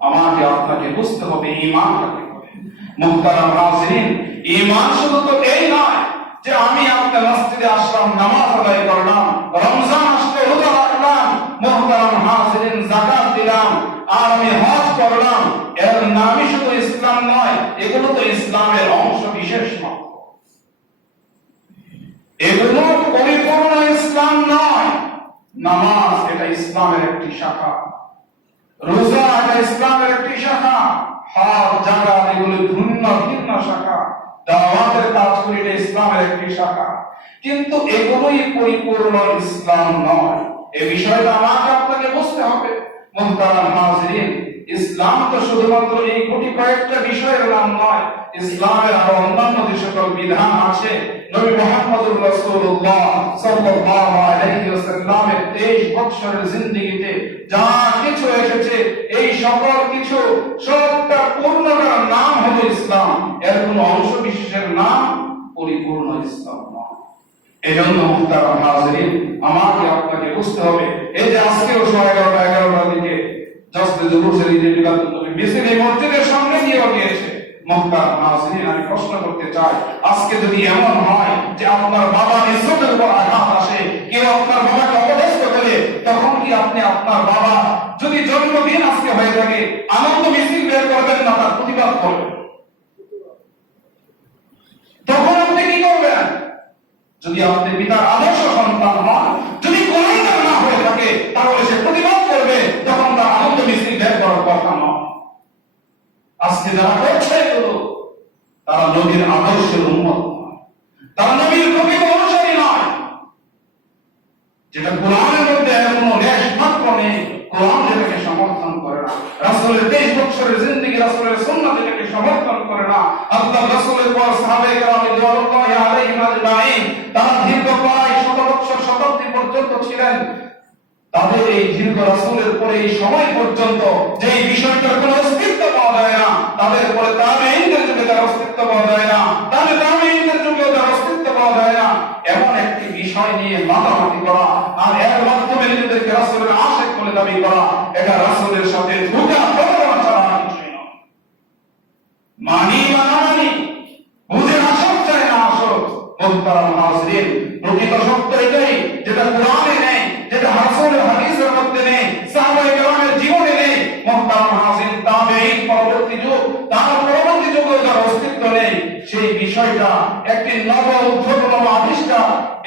আমাকে আপনাকে বুঝতে হবে ঈমান কাকে বলে। মুহতারাম হাজিরিন, ঈমান শুধু তো এই নয় যে আমি আপনার মসজিদে আসলাম, নামাজ আদায় করলাম, রমজান আসলে রোজা রাখলাম, মুহতারাম হাজিরিন যাকাত দিলাম, আর আমি হজ করলাম, এর নামই শুধু ইসলাম নয়। এগুলো তো ইসলামের অংশ বিশেষ নয়, এগুলো পরিপূর্ণ ইসলাম নয়। নামাজ এটা ইসলামের একটি শাখা, রোজা এটা ইসলামের একটি শাখা, হজ যাকাত এগুলো ভিন্ন ভিন্ন শাখা, দাওয়াতের কাজগুলি এটা ইসলামের একটি শাখা, কিন্তু এগুলোই পরিপূর্ণ ইসলাম নয়। এই বিষয়টা আমাকে আপনাকে বুঝতে হবে। মুহতারাম হাজিরিন, ইসলাম তো শুধুমাত্র এই কোটি কয়েকটা বিষয়ের নাম নয়, ইসলামের আরো অন্যান্য যে সকল বিধান আছে, নবী মুহাম্মদুর রাসূলুল্লাহ সাল্লাল্লাহু আলাইহি ওয়াসাল্লামের 23 বছরের জিন্দেগিতে যা কিছু এসেছে, এই সকল কিছু সবটা পূর্ণতার নাম হলো ইসলাম, এর কোন অংশ বিশেষের নাম পরিপূর্ণ ইসলাম নয়। এজন্য মুহতারাম হাজিরিন, আমাকে আপনাকে বুঝতে হবে, এই যে আজকেও 11:30 দিকে জাসতে জুলুসের ঈদে মিলাদুন নবী মিছিল এই মসজিদের সামনে নিয়ে গিয়েছে। মুহতারাম হাজিরিন, আমি প্রশ্ন করতে চাই, আজকে যদি এমন হয় যে আপনার বাবার ইজ্জতের উপর আঘাত আসে, কেউ আপনার বাবাকে অপদস্থ করে, তখন কি আপনি আপনার বাবা যদি জন্মদিন আজকে হয়ে থাকে আনন্দ মিছিল বের করবেন না, তার প্রতিবাদ করবেন? তখন আপনি কি করবেন? যদি আপনি পিতার আদর্শ সন্তান হন, যদি কোরআন না হয়ে থাকে, তাহলে সে প্রতিবাদ করবে, তখন তার আনন্দ মিছিল বের করার কথা নয়। আজকে যারা করছে এগুলো, তারা নবীর আদর্শের উম্মত নয়, তারা নবীর প্রকৃত অনুসারী নয়। যেটা কোরআনের মধ্যে কোনো লেশ মাত্র নেই, কোরআন যেটাকে সমর্থন করে না, রাসূলের 23 বছরের জিন্দেগি, রাসূলের সুন্নাহ যেটাকে সমর্থন করে না, আল্লাহ রাসূলের পর সাহাবায়ে কেরাম রাদিয়াল্লাহু আলাইহিম আজমাইন তারা দীর্ঘ প্রায় 100 বছর, শতাব্দী পর্যন্ত ছিলেন। তাদের এই দীর্ঘ রাসূলের পরে এই সময় পর্যন্ত যে বিষয়টার কোনো অস্তিত্ব পাওয়া যায় না, তাদের পরে তাবেঈনদের যুগে তার অস্তিত্ব পাওয়া যায় না, তাদের তাবেঈনদের যুগে তার অস্তিত্ব পাওয়া যায় না, এমন একটি বিষয় নিয়ে মাতামাতি করা আর এর মাধ্যমে নিজেদেরকে রাসূলের আশিক বলে দাবি করা, এটা রাসূলের সাথে ধোঁকা প্রতারণা ছাড়া কিছুই নয়। মানি বা না মানি, বুঝে আসক চাই না আসক। মুহতারাম হাজিরিন, প্রকৃত সত্য এটাই যেটা কোরআনে নেই, যেটা রাসূলের হাদিসের মধ্যে নেই, সাহাবায়ে কেরামের জীবনে নেই। মুহতারাম হাজিরিন, তাবেঈন পরবর্তী যুগ, তার পরবর্তী যুগে যারা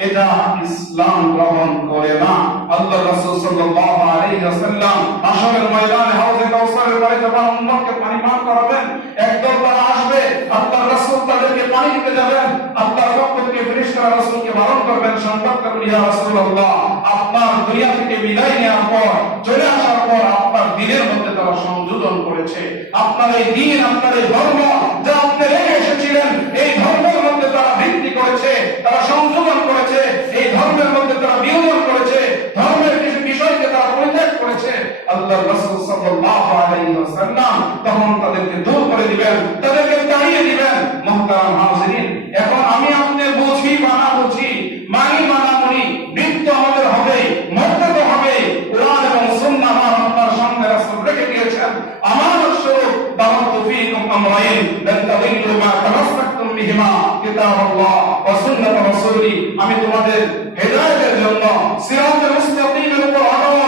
এটা ইসলাম গ্রহণ করে না। আল্লাহ রাসূল সাল্লাল্লাহু আলাইহি ওয়াসাল্লাম হাশরের ময়দানে হাউজে কাউসারের পারে যখন উম্মতকে পানি পান করাবেন, একদল তারা আসবে, আল্লাহ রাসূল তাদেরকে পানি দিতে যাবেন, আল্লাহর পক্ষ থেকে ফেরেশতারা রাসূলকে বারণ করবেন, সংবাদ করবেন, ইয়া রাসূলুল্লাহ, আপনার দুনিয়া থেকে বিদায় নেওয়ার পর, চলে আসার পর আপনার দ্বীনের মধ্যে তারা সংযোজন করেছে, আপনার এই দ্বীন, আপনার এই ধর্ম যা আপনি রেখে এসেছিলেন, এই ধর্মের মধ্যে তারা বৃদ্ধি করেছে, তারা সংযোজন করেছে, এই ধর্মের মধ্যে তারা বিয়োজন করেছে, ধর্মের কিছু বিষয়কে তারা পরিত্যাগ করেছে। আল্লাহ রাসূল সাল্লাল্লাহু আলাইহি ওয়াসাল্লাম তখন তাদেরকে দূর করে দিবেন, তাদেরকে তাড়িয়ে দিবেন। মুহতারাম হাজিরিন, এখন আমি আপনি বুঝি বা না বুঝি, মানি বা না মানি, মৃত্যু আমাদের হবে, মরতে তো হবে। কোরআন এবং সুন্নাহ আপনার সামনে রাসূল রেখে দিয়েছেন আমানত স্বরূপ, তারাকতু ফীকুম আমরাইন লান তাদিল্লু মা তামাসসাকতুম বিহিমা কিতাবাল্লাহ ওয়া সুন্নাত রাসূলি। আমি তোমাদের হেদায়েতের জন্য, সিরাতুল মুস্তাকিমের উপর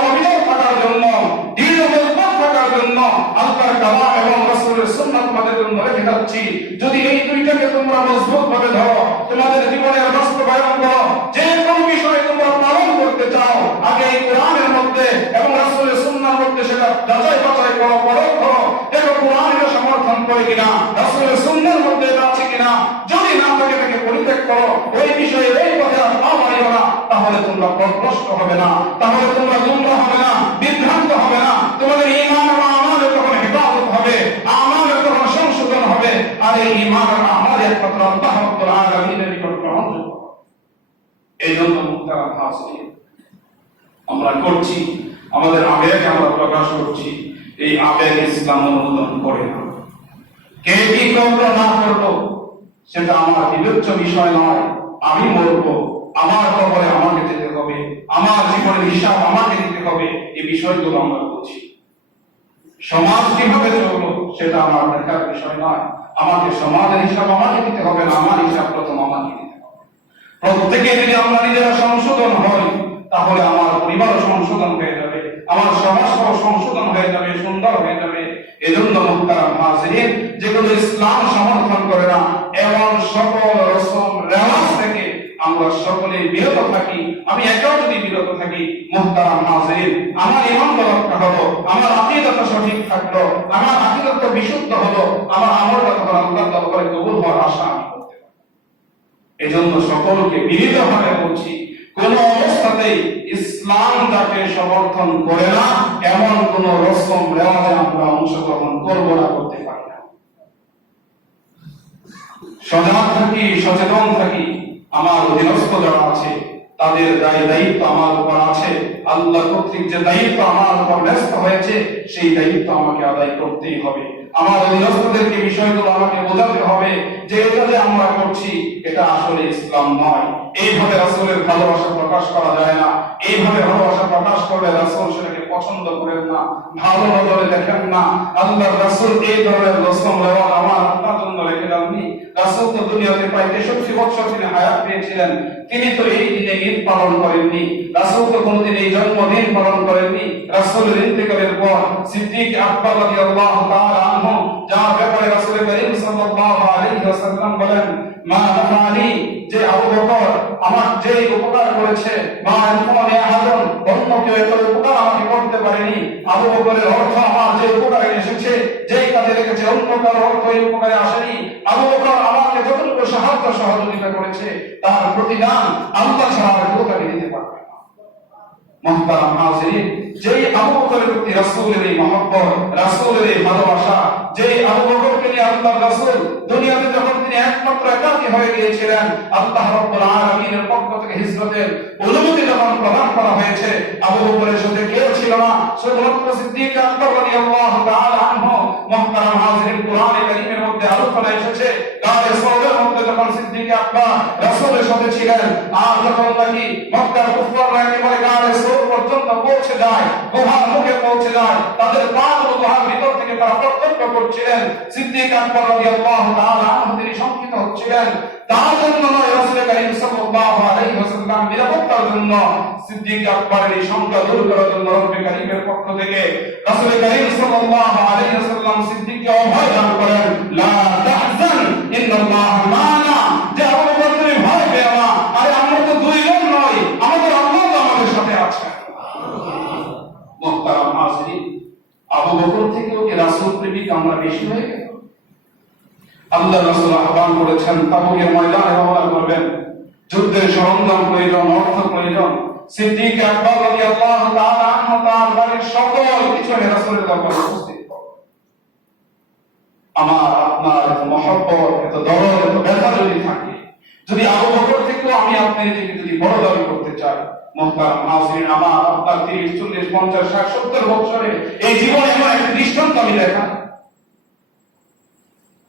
অবিচল থাকার জন্য, দ্বিধার উপর থাকার জন্য আল্লাহর কালাম এবং রাসূলের সুন্নাত তোমাদের জন্য রেখে যাচ্ছি। যদি এই দুইটাকে তোমরা মজবুত ভাবে ধরো, তোমাদের জীবনের বাস্তবায়ন করো, যে কোনো বিষয়ে তোমরা পালন করতে চাও, আগে এই কোরআনের মধ্যে এবং রাসূলের সুন্নাহর মধ্যে সেটা যাচাই বাছাই করো, পরখ করো, দেখো কোরআন এটা সমর্থন করে কিনা, রাসূলের সুন্নাহর মধ্যে এটা আছে কিনা। যদি না থাকে তাকে পরিত্যাগ করো, ওই বিষয়ে এই পথে আর পা বাড়িও না, তাহলে তোমরা পথভ্রষ্ট হবে না, তাহলে তোমরা গুমরাহ হবে না, বিভ্রান্ত হবে না। তোমাদের ঈমান এবং আমালে তখন হেফাজত হবে, আমালে তখন সংশোধন হবে, আর এই ঈমান এবং আমালে একমাত্র আল্লাহ রাব্বুল আলামিনের নিকট গ্রহণযোগ্য। এই জন্য মুহতারাম হাজিরিন, আমরা করছি, আমাদের আবেগ আমরা প্রকাশ করছি, এই আবেগ ইসলাম অনুমোদন করে না। কে কি করলো না করলো সেটা আমার বিবেচ্য বিষয় নয়। আমি মরবো, আমার কবরে আমাকে যেতে হবে, আমার জীবনের হিসাব আমাকে দিতে হবে, এই বিষয়গুলো আমরা বুঝি। সমাজ কিভাবে চললো সেটা আমার দেখার বিষয় নয়। আমাকে সমাজের হিসাব আমাকে দিতে হবে না, আমার হিসাব প্রথম আমাকে দিতে হবে। প্রত্যেকে যদি আমরা নিজেরা সংশোধন হই, তাহলে আমার পরিবারও সংশোধন হয়ে যাবে, আমার সমাজও সংশোধন হয়ে যাবে, সুন্দর হয়ে যাবে। এজন্য মুহতারাম হাজিরিন, যেগুলো ইসলাম সমর্থন করে না, এমন সকল রসম রেওয়াজ থেকে আমরা সকলে বিরত থাকি। আমি একাও যদি বিরত থাকি, মুহতারাম হাজিরিন, আমার ঈমান রক্ষা হলো, আমার আকীদাটা সঠিক থাকলো, আমার আকীদাটা বিশুদ্ধ হলো, আমার আমলটা তখন আল্লাহর দরবারে কবুল হওয়ার আশা আমি করতে পারি। এজন্য সকলকে বিনীতভাবে বলছি, কোন অবস্থাতেই ইসলাম যাকে সমর্থন করে না, এমন কোন রসম রেওয়াজে আমরা অংশগ্রহণ করব না, করতে পারি না। সজাগ থাকি, সচেতন থাকি। আমার অধীনস্থ যারা আছে তাদের দায়িত্ব আমার উপর আছে। আল্লাহ কর্তৃক যে দায়িত্ব আমার উপর ন্যস্ত হয়েছে, সেই দায়িত্ব আমাকে আদায় করতেই হবে। আমার অধীনস্থদেরকে বিষয়গুলো আমাকে বোঝাতে হবে যে এটা যে আমরা করছি এটা আসলে ইসলাম নয়। এইভাবে রাসূলের ভালোবাসা প্রকাশ করা যায় না। এইভাবে ভালোবাসা প্রকাশ করলে রাসূল সেটাকে পছন্দ করেন না, ভালো নজরে দেখেন না। আল্লাহর রাসূল এই ধরনের রসম রেওয়াজ আমার আপনার জন্য রেখে যাননি। রাসূল তো দুনিয়াতে প্রায় 63 বছর তিনি হায়াত পেয়েছিলেন, তিনি তো এই দিনে ঈদ পালন করেননি। রাসূল তো কোনদিন এই জন্মদিন পালন করেননি। রাসূলের ইন্তেকালের পর সিদ্দিক আকবর রাদিয়াল্লাহু তাআলা আনহু, যার ব্যাপারে রাসূল করিম সাল্লাল্লাহু আলাইহি ওয়াসাল্লাম বলেন, মা নাফানি, যে আবু বকর আমার যে উপকার করেছে, মা নাফানি আহাদুন, অন্য কেউ এত উপকার আমাকে করতে পারেনি। আবু বকরের অর্থ আমার যে উপকারে এসেছে, যেই কাজে লেগেছে, অন্য কারো অর্থ এই উপকারে আসেনি। আবু বকর আমাকে যতটুকু সাহায্য সহযোগিতা করেছে, তার প্রতিদান আল্লাহ ছাড়া আর কেউ তাকে দিতে পারবে না। মুহতারাম হাজিরিন, যেই আবু বকরের প্রতি রাসূলের এই মহব্বত, রাসূলের এই ভালোবাসা, যেই আবু বকরকে নিয়ে আল্লাহর রাসূল দুনিয়াতে যখন তিনি একমাত্র একাকী হয়ে গিয়েছিলেন, আল্লাহ রাব্বুল আলামিনের পক্ষ থেকে হিজরতের অনুমতি যখন প্রদান করা হয়েছে, আবু বকরের সাথে কেউ ছিল না, শুধুমাত্র সিদ্দিক আকবর রাদিয়াল্লাহু তাআলা আনহু। মুহতারাম হাজিরিন, কোরআনে কারীমের মধ্যে আলোচনা এসেছে, গায়ে সওদের মধ্যে যখন সিদ্দিক আকবর রাসূলের সাথে ছিলেন, আর যখন নাকি মক্কার কুফাররা একেবারে গায়ে সওদ পর্যন্ত পৌঁছে যায়, গুহার মুখে পৌঁছে যায়, তাদের পাগুলো গুহার ভিতর থেকে তারা প্রত্যক্ষ করছিলেন, সিদ্দিক আকবর রাদিয়াল্লাহু তাআলা আনহু তিনি শঙ্কিত হচ্ছিলেন। তার জন্য নয়, রাসূল করিম সাল্লাল্লাহু আলাইহি ওয়াসাল্লাম নিরাপত্তার জন্য, সিদ্দিক আকবরের এই শঙ্কা দূর করার জন্য রব্বে কারীমের পক্ষ থেকে রাসূল করিম সাল্লাল্লাহু আলাইহি ওয়াসাল্লাম সিদ্দিককে অভয় দান করেন, লা তাহজান ইন্নাল্লাহা মা'ানা, যে আবু বকর তুমি ভয় পেও না, আরে আমরা তো দুই আবু বকর থেকেও কি রাসূল প্রেমিক আমরা বেশি হয়ে গেল? আল্লাহ রাসূল আহ্বান করেছেন তাবুকের ময়দানে হামলা করবেন, যুদ্ধের সরঞ্জাম প্রয়োজন, অর্থ প্রয়োজন। সিদ্দিক আকবর রাদিয়াল্লাহু তাআলা আনহু তার বাড়ির সকল কিছু রাসূলের দরবারে উপস্থিত করলেন। আমার আপনার এত মহব্বত, এত দরদ, এত ব্যথা যদি থাকে, যদি আবু বকর থেকেও আমি আপনি নিজেকে যদি বড় দাবি করতে চাই, মুহতারাম হাজিরিন, আমার আপনার 30, 40, 50, 60, 70 বছরে এই জীবনে এমন একটা দৃষ্টান্ত আমি দেখা।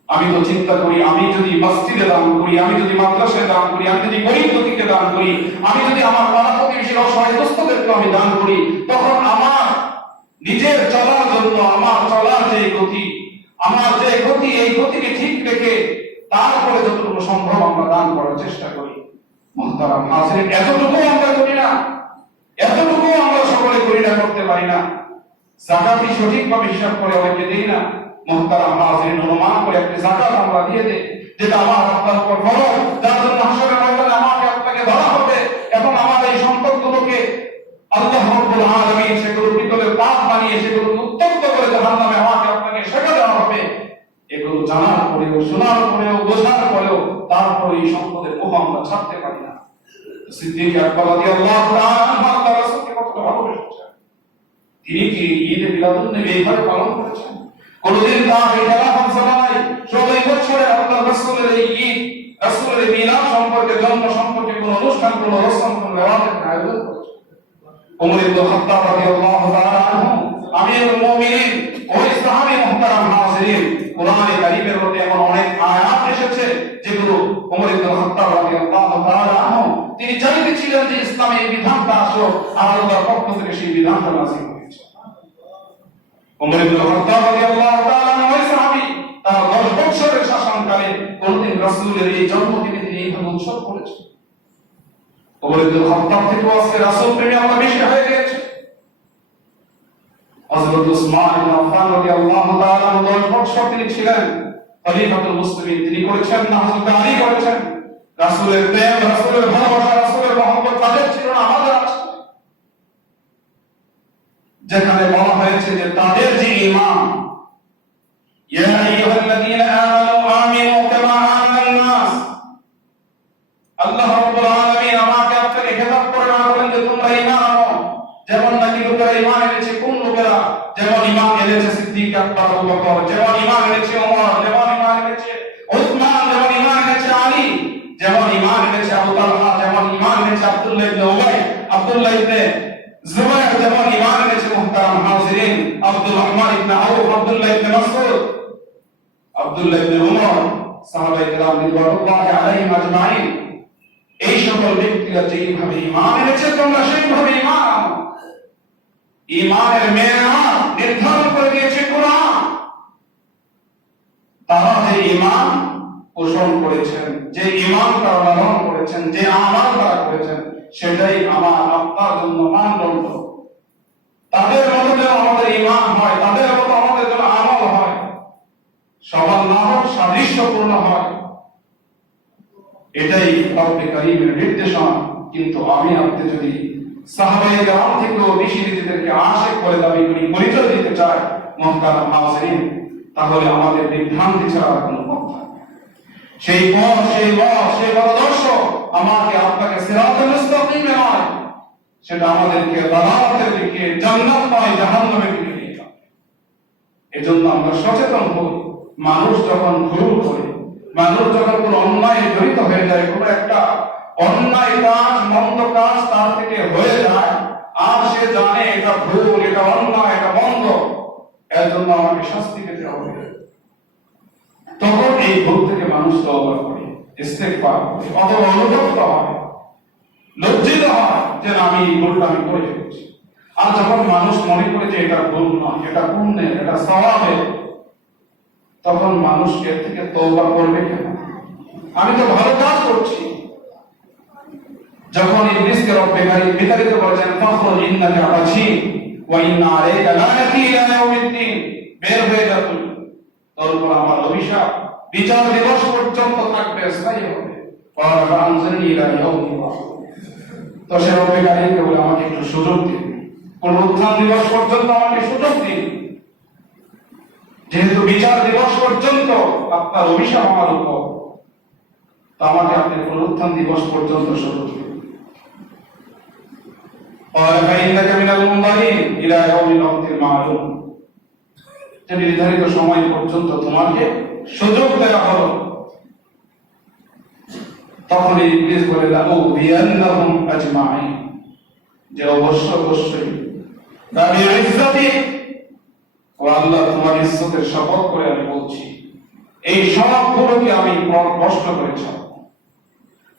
আমি তো চিন্তা করি, আমি যদি মসজিদে দান করি, আমি যদি মাদ্রাসায় দান করি, আমি যদি গরিব দুঃখীকে দান করি, আমি যদি আমার পাড়া প্রতিবেশীর অসহায় দুস্থদেরকে আমি দান করি, তখন আমার নিজের চলার জন্য আমার চলার যে গতি, আমার যে গতি, এই গতিকে ঠিক রেখে তারপরে যতটুকু সম্ভব আমরা দান করার চেষ্টা করি। মুহতারাম হাজিরিন, এতটুকু আমরা করি না, এতটুকু আমরা সকলে করি না, করতে পারি না। যাকাতি সঠিকভাবে হিসাব করে অনেকে দেই না। মুহতারাম হাজিরিন, অনুমান করে একটা যাকাত আমরা দিয়ে দেই, যেটা আমার আপনার উপর ফরজ, যার জন্য হাসরের ময়দানে আমাকে আপনাকে ধরা হবে এবং আমার এই সম্পদগুলোকে আল্লাহ রাব্বুল আলামিন সেগুলো ভিতরে পাপ বানিয়ে সেগুলো উত্তপ্ত করে জাহান্নামে আমাকে আপনাকে সেটা দেওয়া হবে। এগুলো জানার পরেও, শোনার পরেও, বোঝার পরেও তারপরে এই সম্পদের মোহ আমরা ছাড়তে পারি না। সিদ্দিক আকবর রাদিয়াল্লাহু তাআলা আনহু আল্লাহর রাসূলকে কতটা ভালোবেসেছেন। তিনি কি ঈদ মিলাদুন নবী এইভাবে পালন করেছেন? কোনদিন তার এই খেলাফত জামানায় ১৬ বছরে আল্লাহর রাসূলের এই ঈদ, রাসূলের এই মিলাদ সম্পর্কে, জন্ম সম্পর্কে কোন অনুষ্ঠান, কোন রসম, কোন রেওয়াজের আয়োজন করেছেন? ওমর ইবনে খাত্তাব রাদিয়াল্লাহু তাআলা আনহু আমিরুল মুমিনিন, ওই সাহাবী মুহতারাম হাজিরিন, কোরআনে কারীমের মধ্যে এমন অনেক আয়াত এসেছে যেগুলো ওমর ইবনে খাত্তাব রাদিয়াল্লাহু তাআলা আনহু তিনি চাইতেছিলেন যে ইসলামে এই বিধানটা আসুক, আর আল্লাহর পক্ষ থেকে সেই বিধানটা নাযিল হয়েছে। ওমর ইবনে খাত্তাব রাদিয়াল্লাহু তাআলা আনহু ওই সাহাবী, তার 10 বছরের শাসনকালে কোনদিন রাসূলের এই জন্মদিনে তিনি এইভাবে উৎসব করেছেন? ওমর ইবনে খাত্তাব থেকে আজকে রাসূল প্রেমী আমরা বেশি হয়ে গেছে। হযরত উসমান ইবনে আফফান রাদিয়াল্লাহু তাআলা 10 বছর তিনি ছিলেন খলিফাতুল মুসলিমিন, তিনি করেছেন না হযরত আলী করেছেন। রাসূলের প্রেম, রাসূলের ভালোবাসা, রাসূলের মহব্বত তাদের ছিল না, আমাদের আছে। যেখানে বলা হয়েছে যে তাদের যে ঈমান, ইয়া আইয়ুহাল্লাযীনা আমানু আমিনু কামা আমানান নাস, আল্লাহ রাব্বুল আলামিন আমাকে আপনাকে হেদায়েত করে না বলেন যে তোমরা ঈমান আনো, যেমন নাকি লোকেরা ঈমান এনেছে। কোন লোকেরা? যেমন ঈমান এনেছে সিদ্দিক আকবর, আবু বকর, যেমন ঈমান এনেছে ওমর, যেমন ঈমান এনেছে উসমান, যেমন ঈমান এনেছে আলী, যেমন ঈমান এনেছে আবু তালহা, যেমন ঈমান এনেছে আব্দুল্লাহ ইবনে উবাই, আব্দুল্লাহ ইবনে জুবাইর, যেমন ঈমান এনেছে মুহতারাম হাজিরিন আব্দুর রহমান ইবনে আউফ, আব্দুল্লাহ ইবনে মাসউদ, আব্দুল্লাহ ইবনে উমর, সাহাবায়ে কেরাম রিদওয়ানুল্লাহি আলাইহিম আজমাইন। এই সকল ব্যক্তিরা যেইভাবে ঈমান এনেছে তোমরা সেইভাবে ঈমান আনো। ঈমানের মেয়াদ নির্ধারণ করে দিয়েছে কোরআন। তারা যে ঈমান পোষণ করেছেন, যে ঈমান তারা লালন করেছেন, যে আমল তারা করেছেন, সেটাই আমার আপনার জন্য মানদণ্ড। তাদের মতো যেন আমাদের ঈমান হয়, তাদের মতো আমাদের যেন আমল হয়, সবার না হোক সাদৃশ্যপূর্ণ হয়, এটাই রব্বে কারীমের নির্দেশনা। কিন্তু আমি আপনি যদি সাহাবায়ে কেরাম থেকেও বেশি নিজেদেরকে আশিক করে দাবি করি, পরিচয় দিতে চাই, মুহতারাম হাজিরিন, তাহলে আমাদের বিভ্রান্তি ছাড়া কোনো পথ নেই। সেই পথ, সেই পথদর্শ আমাকে আপনাকে সিরাতুল মুস্তাকিমে নয়, সেটা আমাদেরকে দালালাতের দিকে, জান্নাত নয় জাহান্নামের দিকে নিয়ে যাবে। এজন্য আমরা সচেতন হই। মানুষ যখন ভুল করে, মানুষ যখন কোনো অন্যায় জড়িত হয়ে যায়, কোনো একটা অন্যায় কাজ, মন্দ কাজ তার থেকে হয়ে যায়, আর সে জানে এটা ভুল, এটা অন্যায়, এটা মন্দ, এর জন্য আমাকে শাস্তি পেতে হবে, তখন এই ভুল থেকে মানুষ তওবা করে, ইস্তেগফার করে, অথবা অনুতপ্ত হয়, লজ্জিত হয় যে আমি এই ভুলটা আমি করে ফেলেছি। আর যখন মানুষ মনে করে যে এটা ভুল নয়, এটা পুণ্যের, এটা সওয়াবের, তখন মানুষ এর থেকে তওবা করবে কেন? আমি তো ভালো কাজ করছি। যখন ইবলিসকে রব্বে কারীম বিতাড়িত করেছেন, ফাখরুজ ইন্নাকা রাজিম ওয়া ইন্না আলাইকা লানাতি ইলা ইয়াউমিদ্দিন, বের হয়ে যা তুমি, তোর উপর আমার অভিশাপ বিচার দিবস পর্যন্ত থাকবে, স্থায়ী হবে। ক্বালা আনজিরনি ইলা ইয়াউমি ইউবআসুন। তো সে রব্বে কারীমকে বলে আমাকে একটু সুযোগ দিন, পুনরুত্থান দিবস পর্যন্ত আমাকে সুযোগ দিন। যেহেতু বিচার দিবস পর্যন্ত আপনার অভিশাপ আমার উপর, তো আমাকে আপনি পুনরুত্থান দিবস পর্যন্ত সহ্য করুন। قال فإنك من المنظرين إلى يوم الوقت المعلوم, যে নির্ধারিত সময় পর্যন্ত তোমাকে সুযোগ দেওয়া হলো। তখন ইবলিস বলে লাউযিয়ান্নাহুম আজমাইন, যে অবশ্যই তাবি ইজ্জতি, ও আল্লাহ তোমার ইজ্জতের শপথ করে আমি বলছি এই সবগুলোকে আমি পথভ্রষ্ট করে ছাড়ব,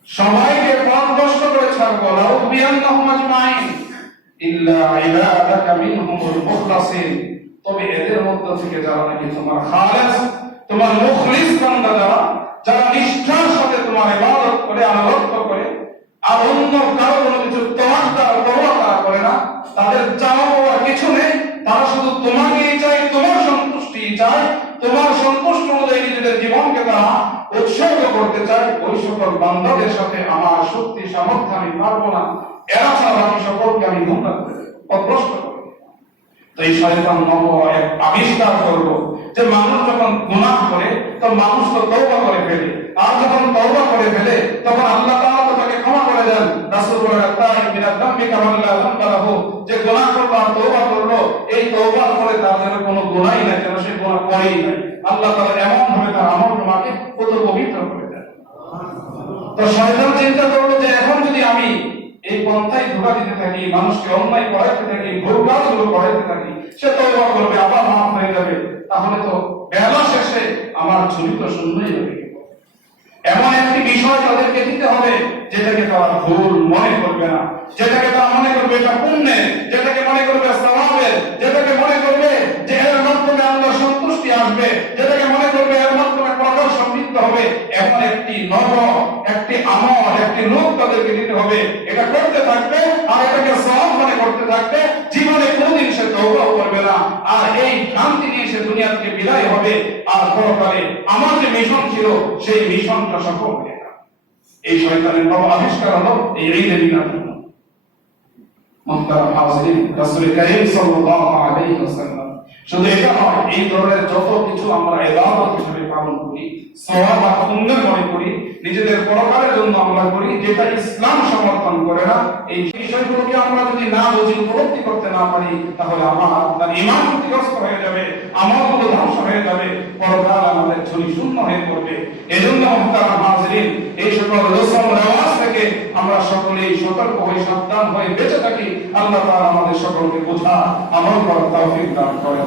সবাইকে পথভ্রষ্ট করে ছাড়ব। লাউযিয়ান্নাহুম আজমাইন ইল্লা ইবাদাকা মিনহুমুল মুখলাসিন, তবে এদের মধ্য থেকে যারা নাকি তোমার খালেস, তোমার মুখলিস বান্দা, যারা নিষ্ঠার সাথে তোমার ইবাদত করে, আনুগত্য করে, আর অন্য কারো কোনো কিছু তোমার দ্বারা পরোয়া করে না, তাদের চাওয়া কিছু নেই, তারা শুধু তোমাকেই চায়, তোমার সন্তুষ্টি চায়, তোমার সন্তুষ্ট অনুযায়ী নিজেদের জীবনকে তারা উৎসর্গ করতে চায়, ওই সকল বান্দাদের সাথে আমার শক্তি সামর্থ্য আমি পারবো না, এরা ছাড়া বাকি সকলকে আমি গুমরাহ করে দেব, পথভ্রষ্ট করে দেব। তো এই শয়তান নব এক আবিষ্কার করব যে মানুষ যখন গুনাহ করে তো মানুষ তো তওবা করে ফেলে, আর যখন তওবা করে ফেলে তখন আল্লাহ তাআলা তো তাকে ক্ষমা করে দেন। রাসূল বলেন তাইব মিনাল যামবি কামা লা যামবা লাহু, যে গুনাহ করলো আর তওবা করলো, এই তওবার পরে তার যেন কোনো গুনাহই নাই, যেন সে গুনাহ করেই নাই, আল্লাহ তাআলা এমন ভাবে তার আমল নামাকে কত পবিত্র করে দেন। তো শয়তান চিন্তা করলো যে এখন যদি আমি এই পন্থায় ধোঁকা দিতে থাকি, মানুষকে অন্যায় করাইতে থাকি, ভুল কাজগুলো করাইতে থাকি, সে তওবা করবে, আবার মাফ হয়ে যাবে, তাহলে তো বেলা শেষে আমার ঝুলি তো শূন্যই হয়ে গেল। এমন একটি বিষয় তাদেরকে দিতে হবে যেটাকে তারা ভুল মনে করবে না, যেটাকে তারা মনে করবে এটা পুণ্যের, যেটাকে মনে করবে সওয়াবের, যেটাকে মনে করবে যে এর মাধ্যমে আল্লাহর সন্তুষ্টি আসবে, যেটাকে মনে করবে এর মাধ্যমে পরকাল সমৃদ্ধ হবে, এমন একটি একটি আমল, একটি রূপ তাদেরকে দিতে হবে। এটা করতে থাকবে আর এটাকে সওয়াব মনে করতে থাকবে, জীবনে কোনোদিন সে তওবা করবে না, আর এই ভ্রান্তি নিয়ে সে দুনিয়া থেকে বিদায় হবে, আর পরকালে আমার যে মিশন ছিল সেই মিশনটা সফল হবে না। এই শয়তানের বড় আবিষ্কার হলো এই ঈদে মিলাদ। মুহতারাম হাজিরিন, রাসূল কারীম সাল্লাল্লাহু আলাইহি ওয়াসাল্লাম শুধু এটা নয়, এই ধরনের যত কিছু আমরা ইবাদত হিসেবে পালন করি, সওয়াব বা পুণ্যের মনে করি, নিজেদের পরকালের জন্য আমরা করি, যেটা ইসলাম সমর্থন করে না, এই বিষয়গুলোকে আমরা যদি না বুঝি, উপলব্ধি করতে না পারি, তাহলে আপনার ঈমান ক্ষতিগ্রস্ত হয়ে যাবে, আমলগুলো ধ্বংস হয়ে যাবে, পরকাল আমাদের ঝুলি শূন্য হয়ে পড়বে। এজন্য মুহতারাম হাজিরিন, এই সকল রসম রেওয়াজ থেকে আমরা সকলেই সতর্ক হয়ে সাবধান হয়ে বেঁচে থাকি। আল্লাহ তাআলা আমাদের সকলকে বোঝা আমল করার তৌফিক দান করেন।